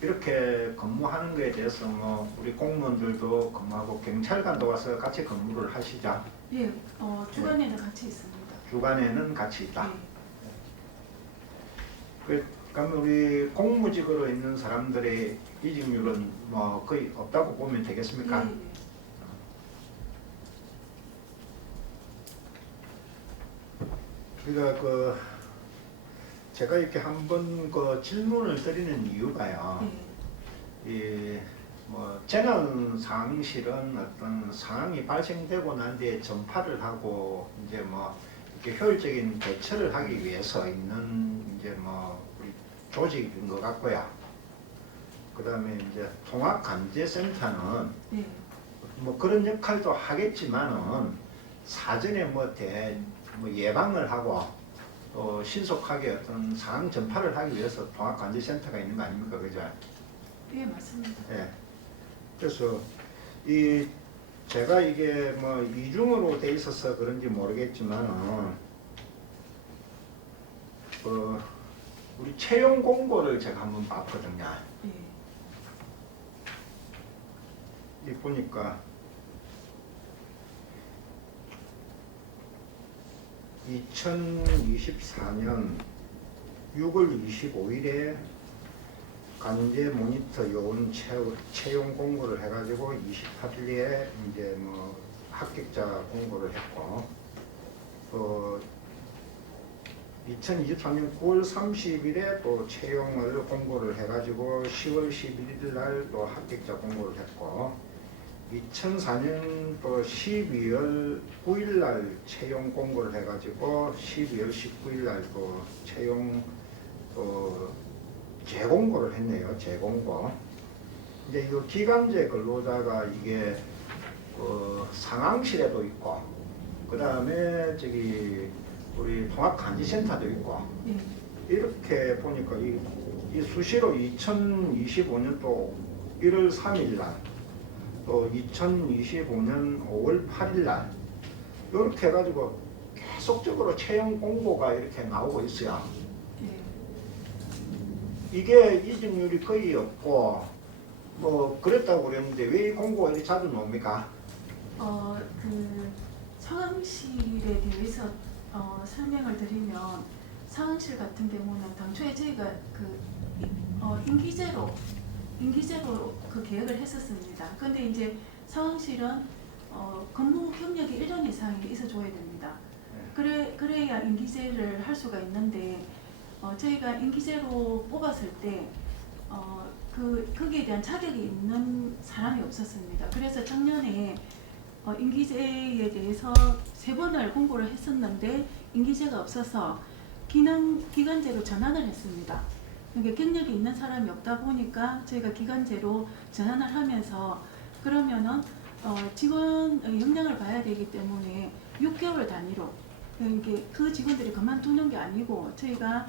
이렇게 근무하는 거에 대해서 뭐 우리 공무원들도 근무하고 경찰관도 와서 같이 근무를 하시자. 예, 주간에는 같이 있습니다. 주간에는 같이 있다. 네. 그러면 우리 공무직으로 있는 사람들의 이직률은 뭐 거의 없다고 보면 되겠습니까? 네, 네. 그러니까 제가 이렇게 한번 질문을 드리는 이유가요. 네. 재난 상황실은 어떤 상황이 발생되고 난 뒤에 전파를 하고 이제 뭐 이렇게 효율적인 대처를 하기 위해서 있는 이제 뭐 우리 조직인 것 같고요. 그다음에 이제 통합관제센터는 네. 뭐 그런 역할도 하겠지만은 사전에 뭐 예방을 하고 또 신속하게 어떤 상황 전파를 하기 위해서 통합관제센터가 있는 거 아닙니까, 그죠? 예, 맞습니다. 예. 그래서 제가 이게 뭐 이중으로 돼 있어서 그런지 모르겠지만은 우리 채용 공고를 제가 한번 봤거든요. 네. 이 보니까 2024년 6월 25일에 관제 모니터 요원 채용 공고를 해가지고 28일에 이제 뭐 합격자 공고를 했고, 2023년 9월 30일에 또 채용을 공고를 해가지고 10월 11일 날 또 합격자 공고를 했고 2004년 또 12월 9일 날 채용 공고를 해가지고 12월 19일 날 또 채용 재공고를 했네요. 재공고. 이제 이 기간제 근로자가 이게 상황실에도 있고, 그 다음에 저기 우리 통합간지센터도 있고, 예. 이렇게 보니까 이 수시로 2025년 또 1월 3일 날, 또 2025년 5월 8일 날, 이렇게 해가지고 계속적으로 채용 공고가 이렇게 나오고 있어요. 예. 이게 이직률이 거의 없고, 뭐 그랬다고 그랬는데 왜 이 공고가 이렇게 자주 나옵니까? 그 상황실에 대해서 설명을 드리면 상황실 같은 경우는 당초에 저희가 임기제로 그 계획을 했었습니다. 근데 이제 상황실은 근무 경력이 1년 이상이 있어줘야 됩니다. 그래야 임기제를 할 수가 있는데 저희가 임기제로 뽑았을 때 거기에 대한 자격이 있는 사람이 없었습니다. 그래서 작년에 임기제에 대해서 3번을 공고를 했었는데 임기제가 없어서 기간제로 전환을 했습니다. 그러니까 경력이 있는 사람이 없다 보니까 저희가 기간제로 전환을 하면서 그러면은 직원의 역량을 봐야 되기 때문에 6개월 단위로 그러니까 그 직원들이 그만두는 게 아니고 저희가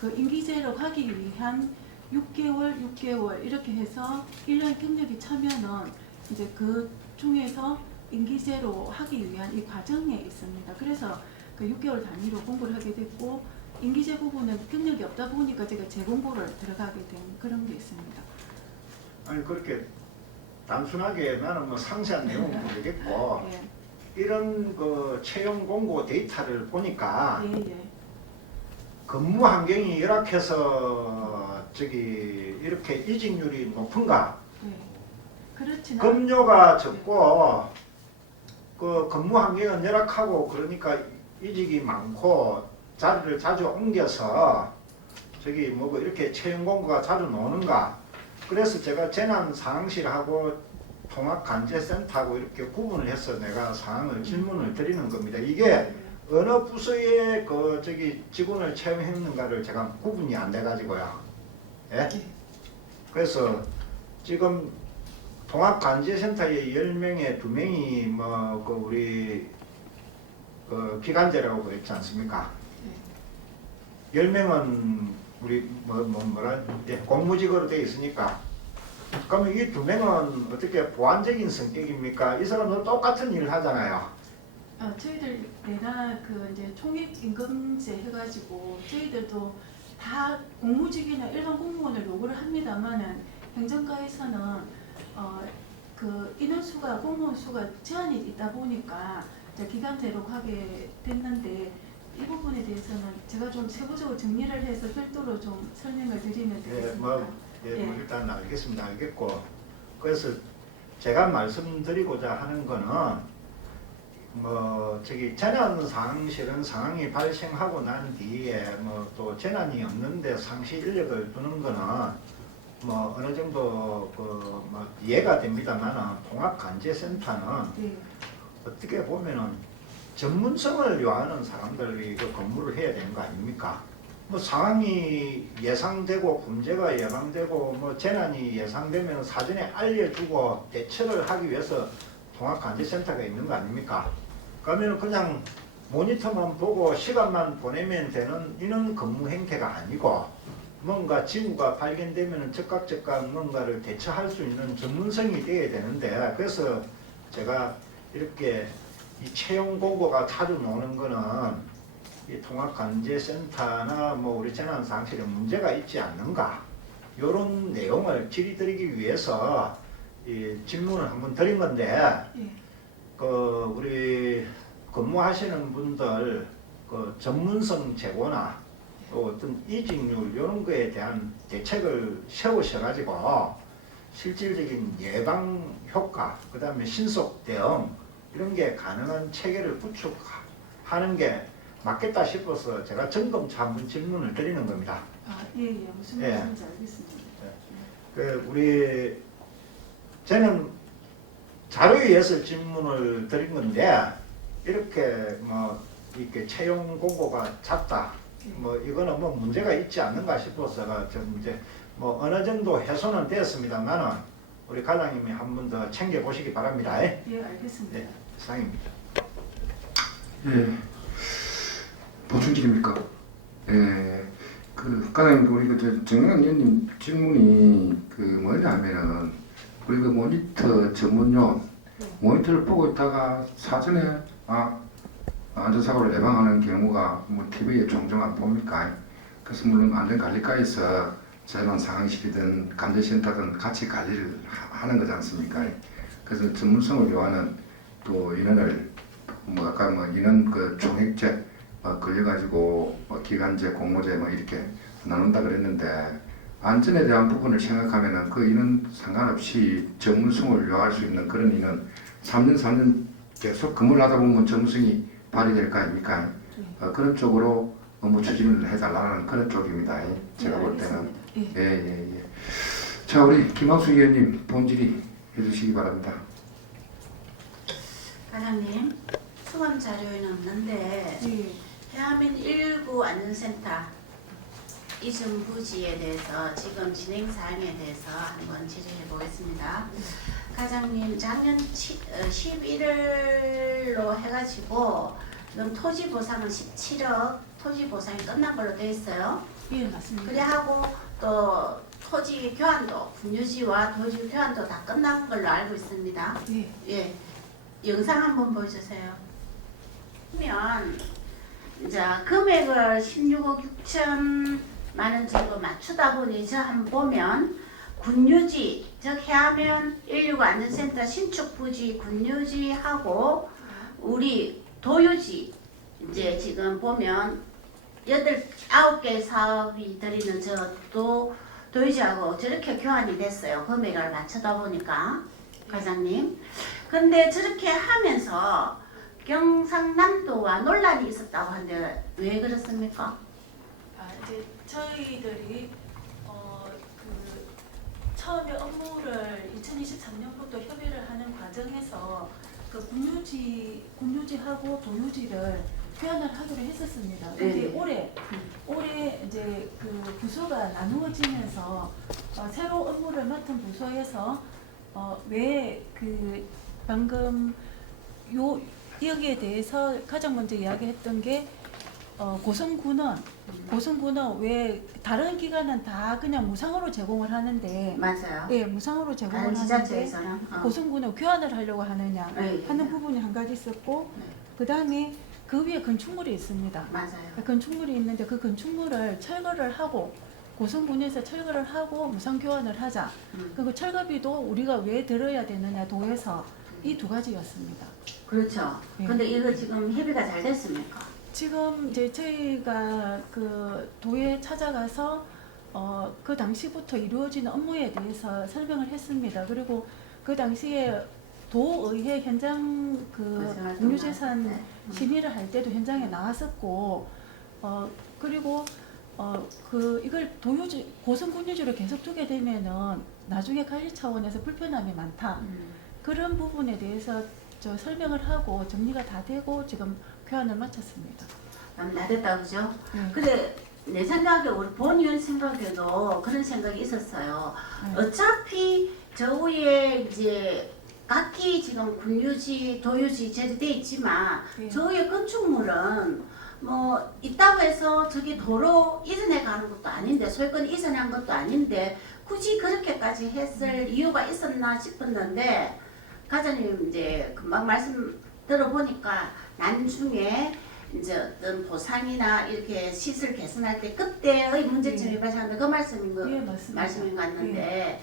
그 임기제로 가기 위한 6개월 이렇게 해서 1년 경력이 차면은 이제 그 중에서 임기제로 하기 위한 이 과정에 있습니다. 그래서 그 6개월 단위로 공고를 하게 됐고 임기제 부분은 경력이 없다 보니까 제가 재공고를 들어가게 된 그런 게 있습니다. 아니 그렇게 단순하게 나는 뭐 상세한 내용은 모르겠고 예. 이런 그 채용 공고 데이터를 보니까 예. 근무 환경이 열악해서 저기 이렇게 이직률이 높은가? 예. 그렇지는 급료가 적고 그 근무 환경은 열악하고 그러니까 이직이 많고 자리를 자주 옮겨서 저기 뭐 이렇게 채용 공고가 자주 나오는가? 그래서 제가 재난 상황실하고 통합간제센터하고 이렇게 구분을 해서 내가 상황을 질문을 드리는 겁니다. 이게 어느 부서에 그 저기 직원을 채용했는가를 제가 구분이 안 돼가지고요. 예? 그래서 지금 통합간제센터에 10명에 2명이 뭐 그 우리 그 기간제라고 그랬지 않습니까? 10명은 우리 뭐라 공무직으로 돼 있으니까 그러면 이 2명은 어떻게 보완적인 성격입니까? 이 사람도 똑같은 일을 하잖아요. 저희들 내가 그 이제 총액임금제 해가지고 저희들도 다 공무직이나 일반 공무원을 요구를 합니다만은 행정가에서는 그 인원수가 공무원 수가 제한이 있다 보니까 이제 기간제로 가게 됐는데 이 부분에 대해서는 제가 좀 세부적으로 정리를 해서 별도로 좀 설명을 드리면 되겠습니까? 뭐 일단 알겠습니다. 알겠고 그래서 제가 말씀드리고자 하는 거는 뭐 저기 재난 상황실은 상황이 발생하고 난 뒤에 뭐 또 재난이 없는데 상시 인력을 두는 거는 뭐 어느 정도 그 뭐 이해가 됩니다만은 통합간제센터는 네. 어떻게 보면은 전문성을 요하는 사람들이 그 근무를 해야 되는 거 아닙니까? 뭐 상황이 예상되고 문제가 예방되고 뭐 재난이 예상되면 사전에 알려주고 대처를 하기 위해서 통합간제센터가 있는 거 아닙니까? 그러면 그냥 모니터만 보고 시간만 보내면 되는 이런 근무 행태가 아니고 뭔가 징후가 발견되면 즉각 뭔가를 대처할 수 있는 전문성이 되어야 되는데 그래서 제가 이렇게 이 채용 공고가 자주 나오는 거는 이 통합간제센터나 뭐 우리 재난상실에 문제가 있지 않는가 이런 내용을 질의드리기 위해서 이 질문을 한번 드린 건데 예. 그 우리 근무하시는 분들 그 전문성 제고나 또 어떤 이직률 이런 거에 대한 대책을 세우셔가지고 실질적인 예방 효과 그 다음에 신속 대응 이런 게 가능한 체계를 구축하는 게 맞겠다 싶어서 제가 점검차 한번 질문을 드리는 겁니다. 예, 무슨 예. 말씀인지 알겠습니다. 저는 자료에 의해서 질문을 드린 건데 이렇게 뭐 이렇게 채용 공고가 잦다. 뭐 이거는 뭐 문제가 있지 않는가 싶어서 좀 이제 뭐 어느 정도 해소는 되었습니다만은 우리 과장님이 한 번 더 챙겨 보시기 바랍니다. 예, 알겠습니다. 네, 이상입니다. 예. 보충질입니까? 예. 그 과장님 우리 그 정영환 의원님 질문이 그 뭐냐면은 우리 그 모니터 전문용 모니터를 보고 있다가 사전에 안전사고를 예방하는 경우가 뭐 TV에 종종 안 봅니까? 그래서 물론 안전관리과에서 재난 상황실이든 감정센터든 같이 관리를 하는 거지 않습니까? 그래서 전문성을 요하는 또 인원을 뭐 아까 뭐 인원 그 총액제 걸려가지고 기간제, 공모제 뭐 이렇게 나눈다 그랬는데 안전에 대한 부분을 생각하면은 그 인원 상관없이 전문성을 요할 수 있는 그런 인원 3년 4년 계속 근무를 하다 보면 전문성이 발휘될 거 아닙니까? 그런 쪽으로 업무 추진을 해달라는 그런 쪽입니다. 제가 볼 때는. 예. 자, 우리 김학수 의원님 본질이 해주시기 바랍니다. 과장님, 수감 자료에는 없는데 예. 해하민 119 안전센터 이전 부지에 대해서 지금 진행 사항에 대해서 한번 질의해 보겠습니다. 과장님, 작년 11월로 해가지고 지금 토지 보상은 17억 토지 보상이 끝난 걸로 되어 있어요. 예, 맞습니다. 그래 하고 또 토지 교환도 분유지와 토지 교환도 다 끝난 걸로 알고 있습니다. 예. 예, 영상 한번 보여주세요. 그러면 이제 금액을 16억 6천만 원 정도 맞추다 보니 저 한번 보면 군유지, 즉 해하면 119 안전센터 신축 부지 군유지하고 우리 도유지 이제 지금 보면 9개 사업이 들이는 저도 도유지하고 저렇게 교환이 됐어요. 금액을 맞추다 보니까 과장님. 근데 저렇게 하면서 경상남도와 논란이 있었다고 하는데 왜 그렇습니까? 이제 저희들이 처음에 업무를 2023년부터 협의를 하는 과정에서 그 군유지하고 도유지를 교환을 하기로 했었습니다. 근데 올해 이제 그 부서가 나누어지면서 새로 업무를 맡은 부서에서 왜 그 방금 여기에 대해서 가장 먼저 이야기했던 게 고성군은 왜 다른 기관은 다 그냥 무상으로 제공을 하는데 맞아요. 예, 무상으로 제공을 다른 하는데 지자체에서는 고성군은 교환을 하려고 하느냐 네. 하는 부분이 한 가지 있었고 네. 그 다음에 그 위에 건축물이 있습니다. 맞아요. 건축물이 있는데 그 건축물을 철거를 하고 고성군에서 철거를 하고 무상 교환을 하자. 그리고 철거비도 우리가 왜 들어야 되느냐 도에서 이 두 가지였습니다. 그렇죠. 네. 근데 이거 지금 협의가 잘 됐습니까? 지금 이제 저희가 그 도에 찾아가서 그 당시부터 이루어지는 업무에 대해서 설명을 했습니다. 그리고 그 당시에 도의회 현장 그 공유재산 네. 심의를 할 때도 현장에 나왔었고 그리고 그 이걸 도유지 고성군유지로 계속 두게 되면은 나중에 관리 차원에서 불편함이 많다. 그런 부분에 대해서 저 설명을 하고 정리가 다 되고 지금 교환을 마쳤습니다. 다 됐다 그죠? 네. 근데 내 생각에 우리 본의원 생각에도 그런 생각이 있었어요. 네. 어차피 저 위에 이제 각기 지금 군유지, 도유지 제재돼 있지만 네. 저 위에 건축물은 뭐 있다고 해서 저기 도로 이전해 가는 것도 아닌데 소유권 이전한 것도 아닌데 굳이 그렇게까지 했을 이유가 있었나 싶었는데 과장님 이제 금방 말씀 들어보니까 나중에 이제 어떤 보상이나 이렇게 시설 개선할 때 그때의 문제점이 발생한다 그 말씀인 거 예, 맞습니다. 말씀인 것 같는데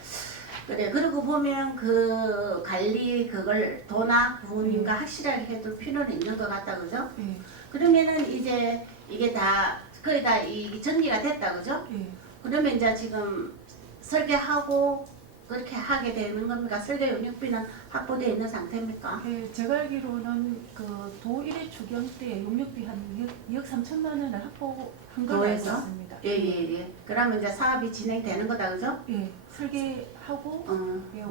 그래 그러고 보면 그 관리 그걸 도나 부모님과 확실하게 해둘 필요는 있는 것 같다 그죠? 예, 그러면은 이제 이게 다 거의 다 이 정리가 됐다 그죠? 예. 그러면 이제 지금 설계하고 그렇게 하게 되는 겁니까? 설계 용역비는 확보되어 있는 상태입니까? 예, 제가 알기로는 그도 1회 추경 때 용역비 한 2억 3천만 원을 확보한 걸로 알고 도에서? 있습니다. 예. 그러면 이제 사업이 진행되는 거다, 그죠? 예, 설계하고 예,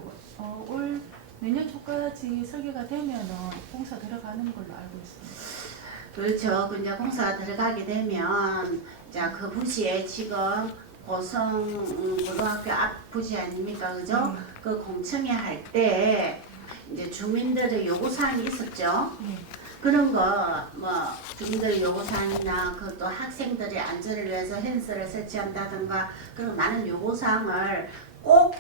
올 내년 초까지 설계가 되면은 공사 들어가는 걸로 알고 있습니다. 그렇죠. 그 이제 공사가 들어가게 되면 자, 그 부지에 지금 고성 고등학교 앞 부지 아닙니까, 그죠? 그 공청회 할 때 이제 주민들의 요구사항이 있었죠. 예. 그런 거 뭐 주민들의 요구사항이나 그 또 학생들의 안전을 위해서 펜스를 설치한다든가 그런 많은 요구사항을 꼭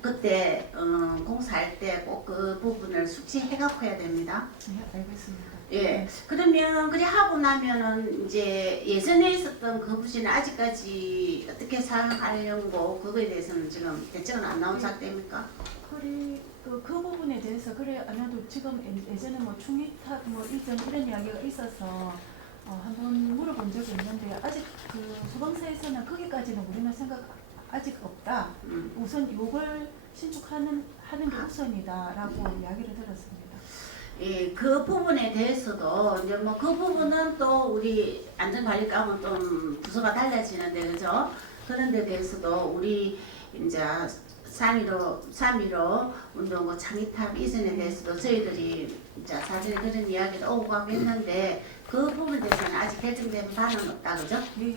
그때 공사할 때 꼭 그 부분을 숙지해갖고 해야 됩니다. 예, 알겠습니다. 예. 그러면 그래 하고 나면은 이제 예전에 있었던 그 부지는 아직까지 어떻게 사용하려고 그거에 대해서는 지금 대책은 안 나온 상태입니까? 그리 그 부분에 대해서 그래 아마도 지금 예전에 뭐 충의탑 뭐 이전 이런 이야기가 있어서 한번 물어본 적이 있는데 아직 그 소방서에서는 거기까지는 우리는 생각 아직 없다. 우선 이걸 신축하는 게 우선이다라고 이야기를 들었습니다. 예, 그 부분에 대해서도 이제 뭐 그 부분은 또 우리 안전관리과는 좀 부서가 달라지는데 그죠? 그런 데 대해서도 우리 이제 3.15 운동고 창의탑 이전에 대해서도 저희들이 이제 사전에 그런 이야기도 오고 가고 했는데 그 부분에 대해서는 아직 결정된 바는 없다 그죠? 예.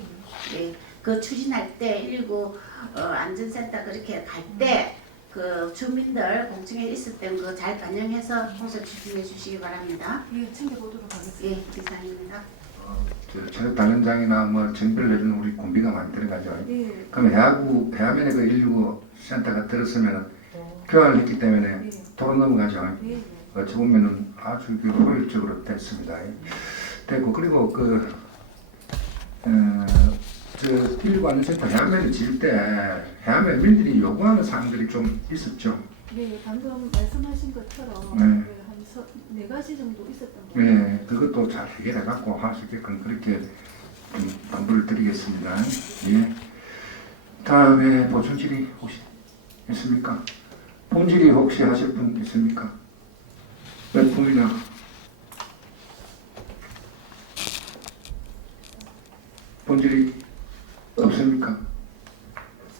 예, 그 추진할 때 119 안전센터 그렇게 갈 때 그 주민들 공청회 있을 때 그 잘 반영해서 공사 추진해 주시기 바랍니다. 예, 챙겨보도록 하겠습니다. 예, 이상입니다. 체력 단련장이나 뭐 정비를 내주는 우리 공비가 많이 들어가죠. 예. 그럼 해안면에 그 119 센터가 들었으면 교환을 했기 때문에 예. 도로 넘어가죠. 예. 어찌 보면은 아주 효율적으로 됐습니다. 됐고 그리고 저 119 안전센터 해안면을 지을 때 해안면 민들이 요구하는 사항들이 좀 있었죠. 네, 방금 말씀하신 것처럼 네. 한 4가지 정도 있었던 것 같아요. 네, 그것도 잘 해결해갖고 할 수 있게끔 그렇게 좀 당부를 드리겠습니다. 예. 다음에 보충질의 혹시 있습니까? 본질의 혹시 하실 분 있습니까? 몇품이나 본질이 없습니까?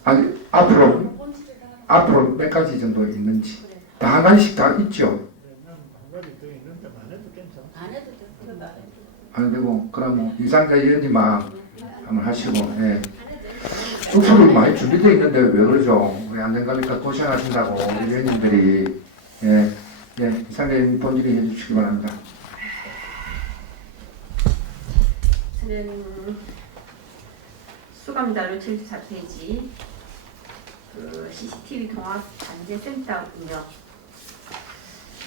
아니 앞으로 몇 가지 정도 있는지 다 한 가지씩 다 있죠. 안 해도 돼. 안 되고 그러면 이상자 의원님만 한번 하시고 예. 숙소도 많이 준비되어 있는데 왜 그러죠? 우리 안전관리과 고생하신다고 우리 의원님들이 예, 이상자 의원님 본질이 해주시기 바랍니다. 저는 수감자료 74페이지 그 CCTV 통합 관제센터 운영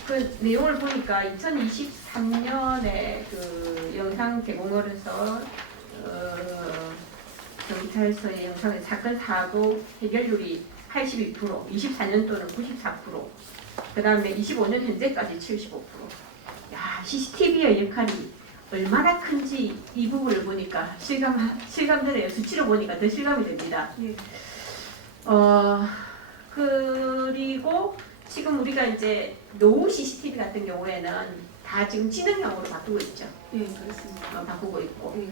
그 내용을 보니까 2023년에 그 영상 제공을 해서 경찰서의 영상의 사건 사고 해결률이 82%, 24년도는 94%, 그 다음에 25년 현재까지 75%. 야, CCTV의 역할이 얼마나 큰지 이 부분을 보니까 실감되네요. 수치로 보니까 더 실감이 됩니다. 예. 그리고 지금 우리가 이제 노후 CCTV 같은 경우에는 다 지금 지능형으로 바꾸고 있죠. 예, 그렇습니다. 바꾸고 있고 예.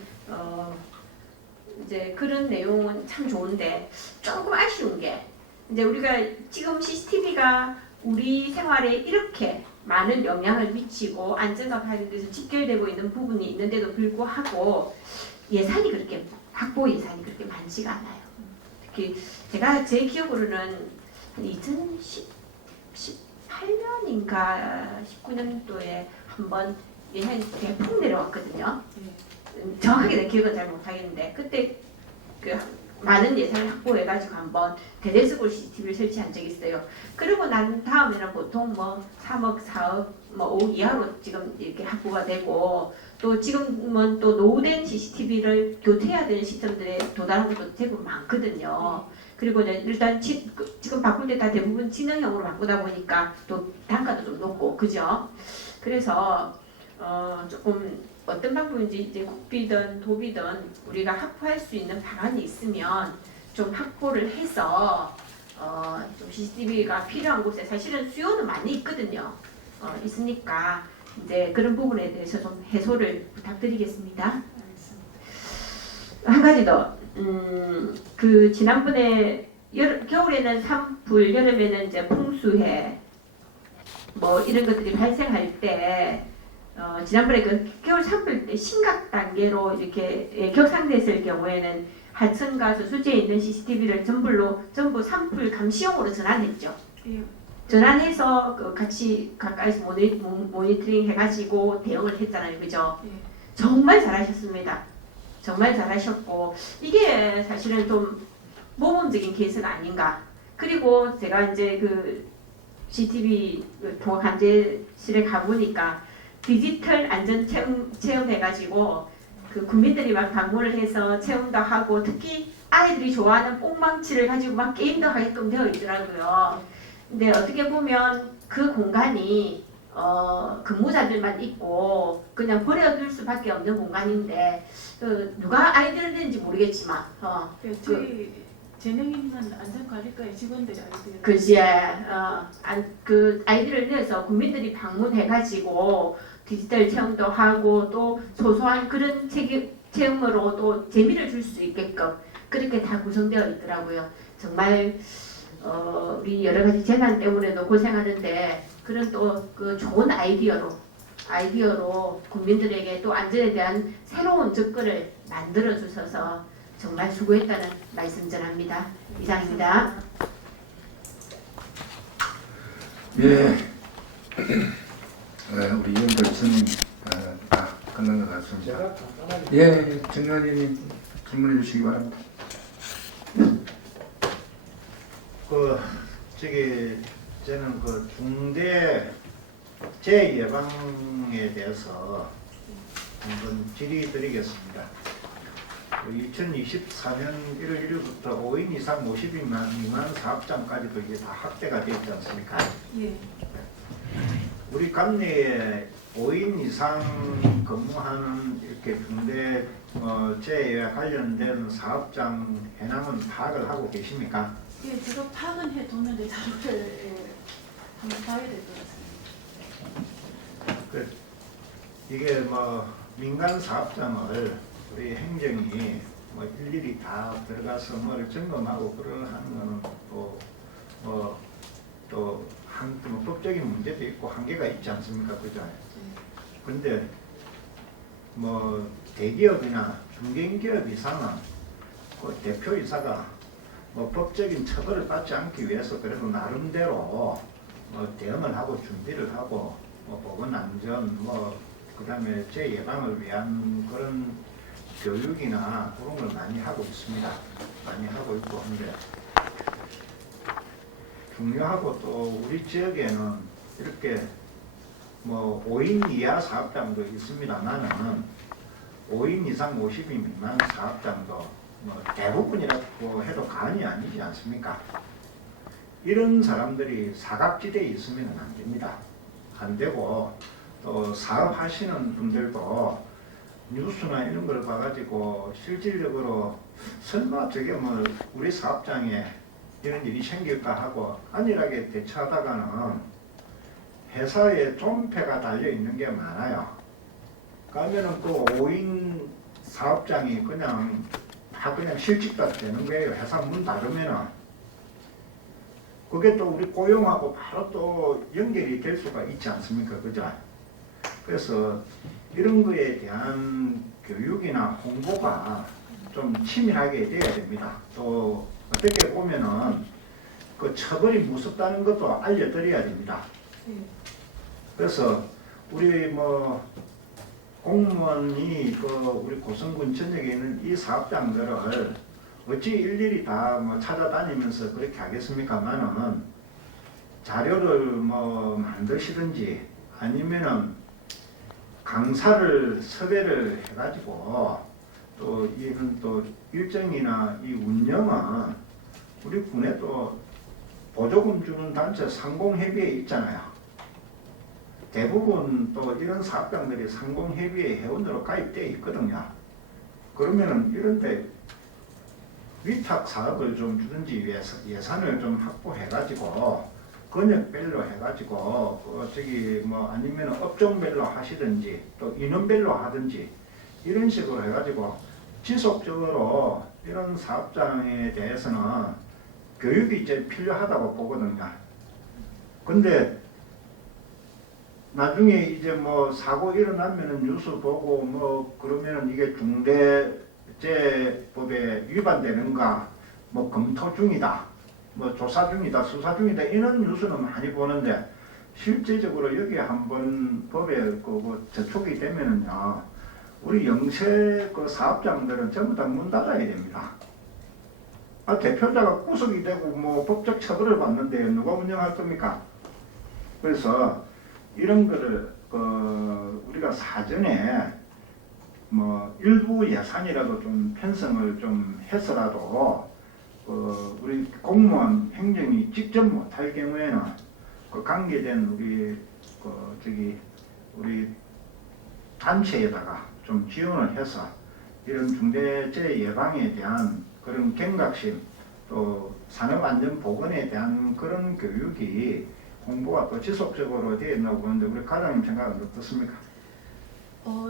이제 그런 내용은 참 좋은데 조금 아쉬운 게 이제 우리가 지금 CCTV가 우리 생활에 이렇게 많은 영향을 미치고 안전과 관련돼서 직결되고 있는 부분이 있는데도 불구하고 예산이 그렇게 확보 예산이 그렇게 많지가 않아요. 특히 제가 제 기억으로는 한 2018년인가 19년도에 한번 예산이 대폭 내려왔거든요. 정확하게 내 기억은 잘 못하겠는데 그때 그 많은 예산을 확보해가지고 한번 대대수볼 CCTV를 설치한 적이 있어요. 그리고 난 다음에는 보통 뭐 3억, 4억, 뭐 5억 이하로 지금 이렇게 확보가 되고 또 지금은 또 노후된 CCTV를 교체해야 되는 시스템들에 도달한 것도 대부분 많거든요. 그리고 일단 지금 바꿀 때 다 대부분 지능형으로 바꾸다 보니까 또 단가도 좀 높고 그죠? 그래서 조금 어떤 방법인지 이제 국비든 도비든 우리가 확보할 수 있는 방안이 있으면 좀 확보를 해서 좀 CCTV가 필요한 곳에 사실은 수요는 많이 있거든요. 있으니까 이제 그런 부분에 대해서 좀 해소를 부탁드리겠습니다. 알겠습니다. 한 가지 더, 그 지난번에 겨울에는 산불, 여름에는 이제 풍수해 뭐 이런 것들이 발생할 때 지난번에 그 겨울 산불 때 심각 단계로 이렇게 격상됐을 경우에는 하천 가서 수지에 있는 CCTV를 전부 산불 감시용으로 전환했죠. 예. 전환해서 그 같이 가까이서 모니터링 해가지고 대응을 했잖아요, 그죠? 예. 정말 잘하셨습니다. 정말 잘하셨고 이게 사실은 좀 모범적인 케이스가 아닌가. 그리고 제가 이제 그 CCTV 통합감지실에 가보니까 디지털 안전 체험 해가지고 그 국민들이 막 방문을 해서 체험도 하고 특히 아이들이 좋아하는 뽕망치를 가지고 막 게임도 하게끔 되어 있더라고요. 근데 어떻게 보면 그 공간이 근무자들만 있고 그냥 버려둘 수밖에 없는 공간인데 누가 아이디어를 낸지 모르겠지만 예, 저희 재능 있는 안전관리과의 직원들이 아이들. 글쎄 그 아이디어를 내서 국민들이 방문해가지고 디지털 체험도 하고 또 소소한 그런 체험으로 또 재미를 줄 수 있게끔 그렇게 다 구성되어 있더라고요. 정말 우리 여러 가지 재난 때문에도 고생하는데 그런 또 그 좋은 아이디어로 국민들에게 또 안전에 대한 새로운 접근을 만들어 주셔서 정말 수고했다는 말씀 전합니다. 이상입니다. 예. 우리 의원들 질문 다 끝난 것 같습니다. 제가 간단하게 예, 정관님 질문해 주시기 바랍니다. 저는 그 중대 재해 예방에 대해서 한번 질의드리겠습니다. 2024년 1월 1일부터 5인 이상 50인 미만 사업장까지도 이게 다 확대가 되어 있지 않습니까? 예. 우리 관내에 5인 이상 근무하는 이렇게 중대 재해와 관련된 사업장 해남은 파악을 하고 계십니까? 예, 제가 파악은 해뒀는데 자료를 한번 봐야 될 것 같습니다. 이게 뭐 민간 사업장을 우리 행정이 뭐 일일이 다 들어가서 뭐를 점검하고 그러는 거는 또 법적인 문제도 있고 한계가 있지 않습니까, 그죠? 근데 뭐 대기업이나 중견기업 이상은 그 대표이사가 뭐 법적인 처벌을 받지 않기 위해서 그래도 나름대로 뭐 대응을 하고 준비를 하고 뭐 보건안전 그다음에 재예방을 위한 그런 교육이나 그런 걸 많이 하고 있습니다. 많이 하고 있고 한데 중요하고 또 우리 지역에는 이렇게 뭐 5인 이하 사업장도 있습니다만은 5인 이상 50인 미만 사업장도 뭐 대부분이라고 해도 과언이 아니지 않습니까? 이런 사람들이 사각지대에 있으면 안 됩니다. 안 되고 또 사업하시는 분들도 뉴스나 이런 걸 봐가지고 실질적으로 설마 저게 뭐 우리 사업장에 이런 일이 생길까 하고 안일하게 대처하다가는 회사에 존폐가 달려있는 게 많아요. 그러면은 그 5인 사업장이 그냥 실직다 되는 거예요. 회사 문 닫으면은. 그게 또 우리 고용하고 바로 또 연결이 될 수가 있지 않습니까? 그죠? 그래서 이런 거에 대한 교육이나 홍보가 좀 치밀하게 돼야 됩니다. 또 어떻게 보면은 그 처벌이 무섭다는 것도 알려드려야 됩니다. 그래서 우리 뭐 공무원이 우리 고성군 전역에 있는 이 사업장들을 어찌 일일이 다 뭐 찾아다니면서 그렇게 하겠습니까만은 자료를 뭐 만드시든지 아니면은 강사를 섭외를 해가지고 또 이런 또 일정이나 이 운영은 우리 군에 또 보조금 주는 단체 상공회비에 있잖아요. 대부분 또 이런 사업장들이 상공회비에 회원으로 가입되어 있거든요. 그러면은 이런데 위탁 사업을 좀 주든지 예산을 좀 확보해가지고 권역별로 해가지고 저기 뭐 아니면 업종별로 하시든지 또 인원별로 하든지 이런 식으로 해가지고 지속적으로 이런 사업장에 대해서는 교육이 제일 필요하다고 보거든요. 근데 나중에 이제 뭐 사고 일어나면은 뉴스 보고 뭐 그러면은 이게 중대재해법에 위반되는가 뭐 검토 중이다 뭐 조사 중이다 수사 중이다 이런 뉴스는 많이 보는데 실제적으로 여기 한번 법에 그 저촉이 되면은요 우리 영세 그 사업장들은 전부 다 문 닫아야 됩니다. 대표자가 구속이 되고 뭐 법적 처벌을 받는데 누가 운영할 겁니까? 그래서 이런 거를 우리가 사전에 뭐 일부 예산이라도 좀 편성을 좀 해서라도 우리 공무원 행정이 직접 못할 경우에는 그 관계된 우리 단체에다가 좀 지원을 해서 이런 중대재해 예방에 대한 그런 경각심 또 산업안전보건에 대한 그런 교육이 홍보가 또 지속적으로 되어 있나 보는데 우리 과장님 생각은 어떻습니까?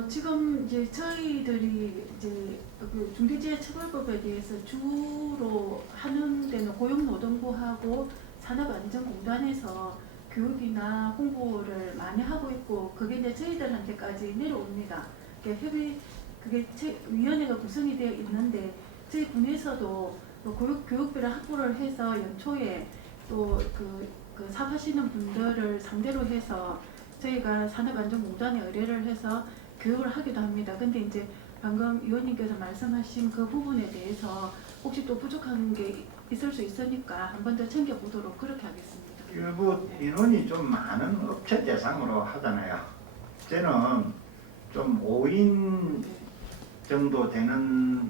지금 이제 저희들이 이제 그 중대재해처벌법에 대해서 주로 하는 데는 고용노동부하고 산업안전공단에서 교육이나 홍보를 많이 하고 있고 그게 이제 저희들한테까지 내려옵니다. 그게 위원회가 구성이 되어 있는데 저희 군에서도 또 교육비를 확보를 해서 연초에 또 그 사업하시는 분들을 상대로 해서 저희가 산업안전공단에 의뢰를 해서 교육을 하기도 합니다. 근데 이제 방금 위원님께서 말씀하신 그 부분에 대해서 혹시 또 부족한 게 있을 수 있으니까 한 번 더 챙겨보도록 그렇게 하겠습니다. 일부 인원이 좀 많은 업체 대상으로 하잖아요. 저는 좀 5인 정도 되는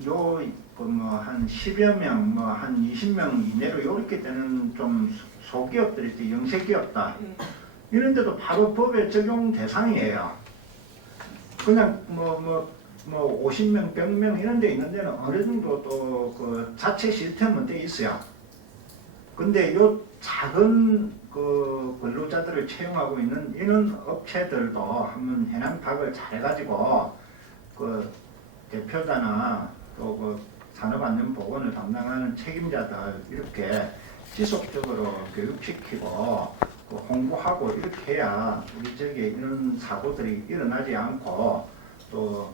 한 10여 명, 뭐 한 20명 이내로 이렇게 되는 좀 소기업들이 있지 영세기업다. 네. 이런 데도 바로 법의 적용 대상이에요. 그냥 50명, 100명 이런 데 있는 데는 어느 정도 또 그 자체 시스템은 돼 있어요. 근데 요 작은 그 근로자들을 채용하고 있는 이런 업체들도 한번 해남 파악을 잘 해가지고 그 대표자나 또 그 산업안전보건을 담당하는 책임자들 이렇게 지속적으로 교육시키고 그 홍보하고 이렇게 해야 우리 지역에 이런 사고들이 일어나지 않고 또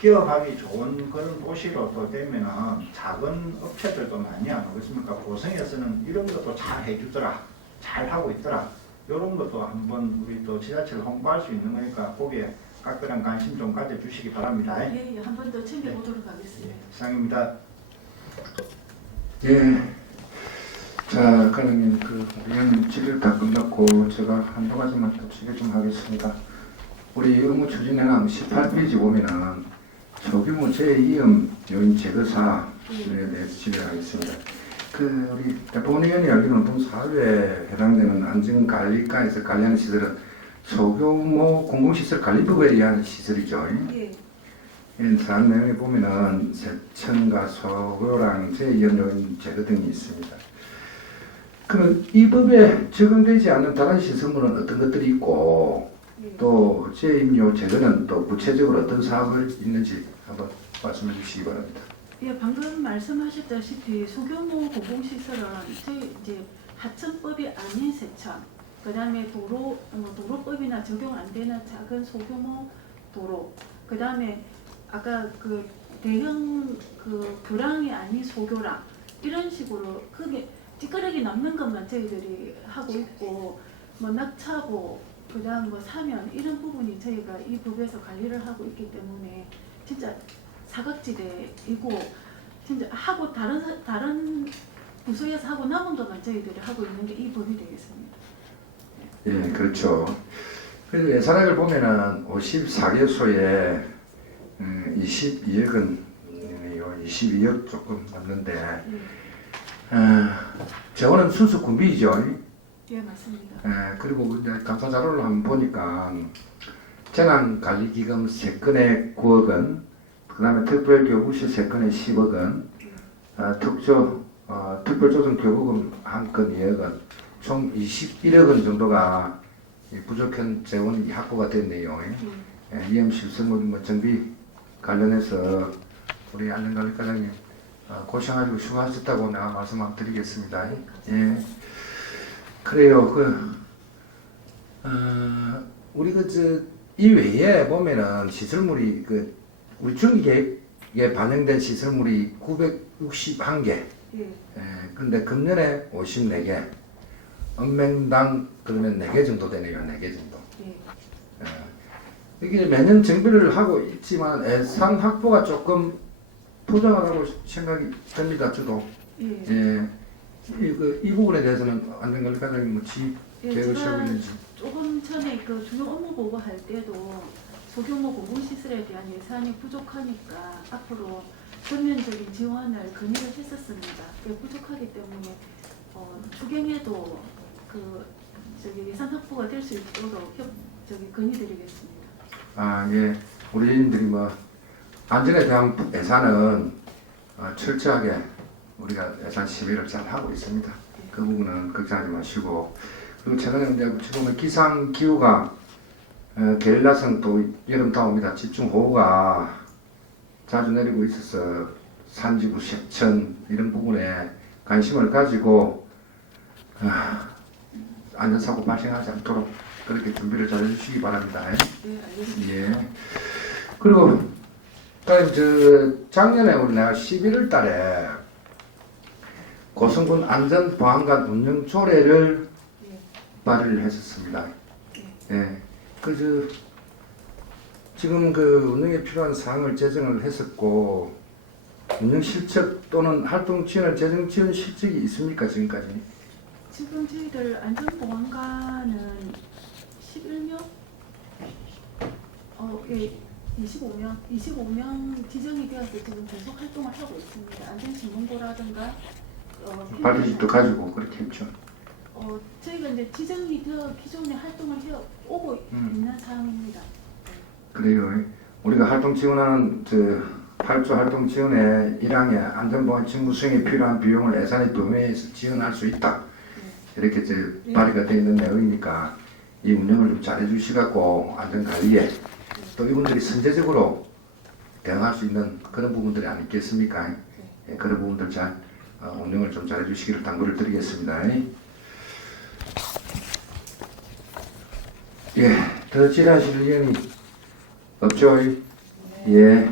기업하기 좋은 그런 도시로 또 되면은 작은 업체들도 많이 안 오겠습니까? 고성에서는 이런 것도 잘 해주더라, 잘 하고 있더라. 이런 것도 한번 우리 또 지자체를 홍보할 수 있는 거니까 거기에 각별한 관심 좀 가져주시기 바랍니다. 예, 한 번 더 챙겨보도록 하겠습니다. 이상입니다. 예. 자, 그러면 그 위원님 질의를 다 끝났고 제가 한두 가지만 더 질의 좀 하겠습니다. 우리 업무 추진해는 18페이지 보면은 소규모 재위험 요인 제거사에 대해서 질의를 하겠습니다. 그 우리 대법원의원이 알기로는 본 사업에 해당되는 안전관리과에서 관리하는 시설은 소규모 공공시설 관리법에 의한 시설이죠. 예. 이런 사안 내용에 보면은 세천과 소교랑 재위험 요인 제거 등이 있습니다. 그럼 이 법에 적용되지 않는 다른 시설물은 어떤 것들이 있고 예. 또 재임료 제도는 또 구체적으로 어떤 사업을 있는지 한번 말씀해 주시기 바랍니다. 예, 방금 말씀하셨다시피 소규모 공공시설은 저희 이제 하천법이 아닌 세천, 그다음에 도로법이나 적용 안 되는 작은 소규모 도로, 그다음에 아까 그 대형 그 교량이 아닌 소교량 이런 식으로 크게 찌끄러기 남는 것만 저희들이 하고 있고 뭐 낙차보 그다음 뭐 사면 이런 부분이 저희가 이 법에서 관리를 하고 있기 때문에 진짜 사각지대이고 진짜 하고 다른 부서에서 하고 남은 것만 저희들이 하고 있는 게 이 법이 되겠습니다. 예, 그렇죠. 그래서 예산액을 보면은 54개소에 22억은 22억 조금 맞는데 재원은 순수 군비이죠. 예, 맞습니다. 그리고 이제 감사 자료를 한번 보니까 재난관리기금 3건에 9억 원, 그 다음에 특별교부시 3건에 10억 원, 특별조정 교부금 한 건 2억원, 총 21억 원 정도가 이 부족한 재원이 확보가 됐네요. 위험 실습물 뭐 정비 관련해서 우리 안전관리과장님 고생하시고 수고하셨다고 내가 말씀 한번 드리겠습니다. 예. 그래요. 우리 이 외에 보면은 시설물이 우리 중계획에 반영된 시설물이 961개. 예. 근데 금년에 54개. 읍면당 그러면 4개 정도 되네요. 4개 정도. 예. 이게 매년 정비를 하고 있지만 예산 확보가 조금 부족하다고 생각이 듭니다. 저도. 예. 예. 이 부분에 대해서는 안전관리과장님 예, 계획을 제가 세우고 있는지. 조금 전에 그 중요 업무 보고할 때도 소규모 공공시설에 대한 예산이 부족하니까 앞으로 전면적인 지원을 건의를 했었습니다. 그게 부족하기 때문에 추경에도 예산 확보가 될 수 있도록 건의드리겠습니다. 예. 우리들이 안전에 대한 예산은 철저하게 우리가 예산 심의를 잘 하고 있습니다. 그 부분은 걱정하지 마시고. 그리고 최근에 이제 지금 기상 기후가 게릴라성 또 여름 다옵니다. 집중호우가 자주 내리고 있어서 산지구, 세천 이런 부분에 관심을 가지고 안전사고 발생하지 않도록 그렇게 준비를 잘 해주시기 바랍니다. 네, 알겠습니다. 예. 그리고 작년에 우리 내가 11월 달에 고성군 안전보안관 운영 조례를 예. 발의를 했었습니다. 예. 지금 운영에 필요한 사항을 제정을 했었고, 운영 실적 또는 활동 지원을 재정 지원 실적이 있습니까, 지금까지? 지금 저희들 안전보안관은 11명? 예, 25명 지정이 되어서 지금 계속 활동을 하고 있습니다. 안전진문고라든가 발표집도 가지고 그렇게 했죠. 저희가 이제 지정이 되어 기존에 활동을 해오고 있는 상황입니다. 그래요. 우리가 활동 지원하는 8조 활동 지원의 1항에 안전보안 직무 수행에 필요한 비용을 예산의 도면에서 지원할 수 있다. 이렇게 발의가 되어 있는 내용이니까 이 운영을 좀 잘해 주시갖고 안전관리에 또 이분들이 선제적으로 대응할 수 있는 그런 부분들이 아니겠습니까? 예, 그런 부분들 잘 운영을 좀 잘해 주시기를 당부를 드리겠습니다. 예, 더 질의하실 의견이 없죠? 예,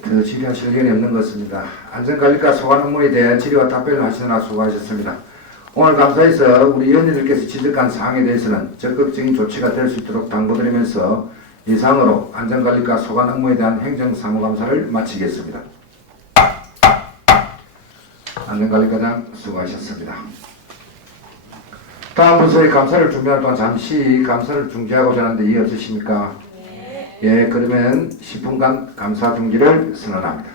더 질의하실 의견이 없는 것 같습니다. 안전관리과 소관 업무에 대한 질의와 답변을 하시느라 수고하셨습니다. 오늘 감사해서 우리 위원님들께서 지적한 사항에 대해서는 적극적인 조치가 될 수 있도록 당부드리면서 이상으로 안전관리과 소관 업무에 대한 행정사무감사를 마치겠습니다. 안전관리과장 수고하셨습니다. 다음 부서의 감사를 준비할 동안 잠시 감사를 중지하고자 하는데 이해 없으십니까? 네. 예, 그러면 10분간 감사 중지를 선언합니다.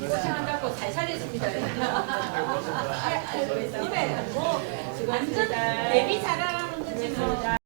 고생한다고 잘 살렸습니다. 완전 데뷔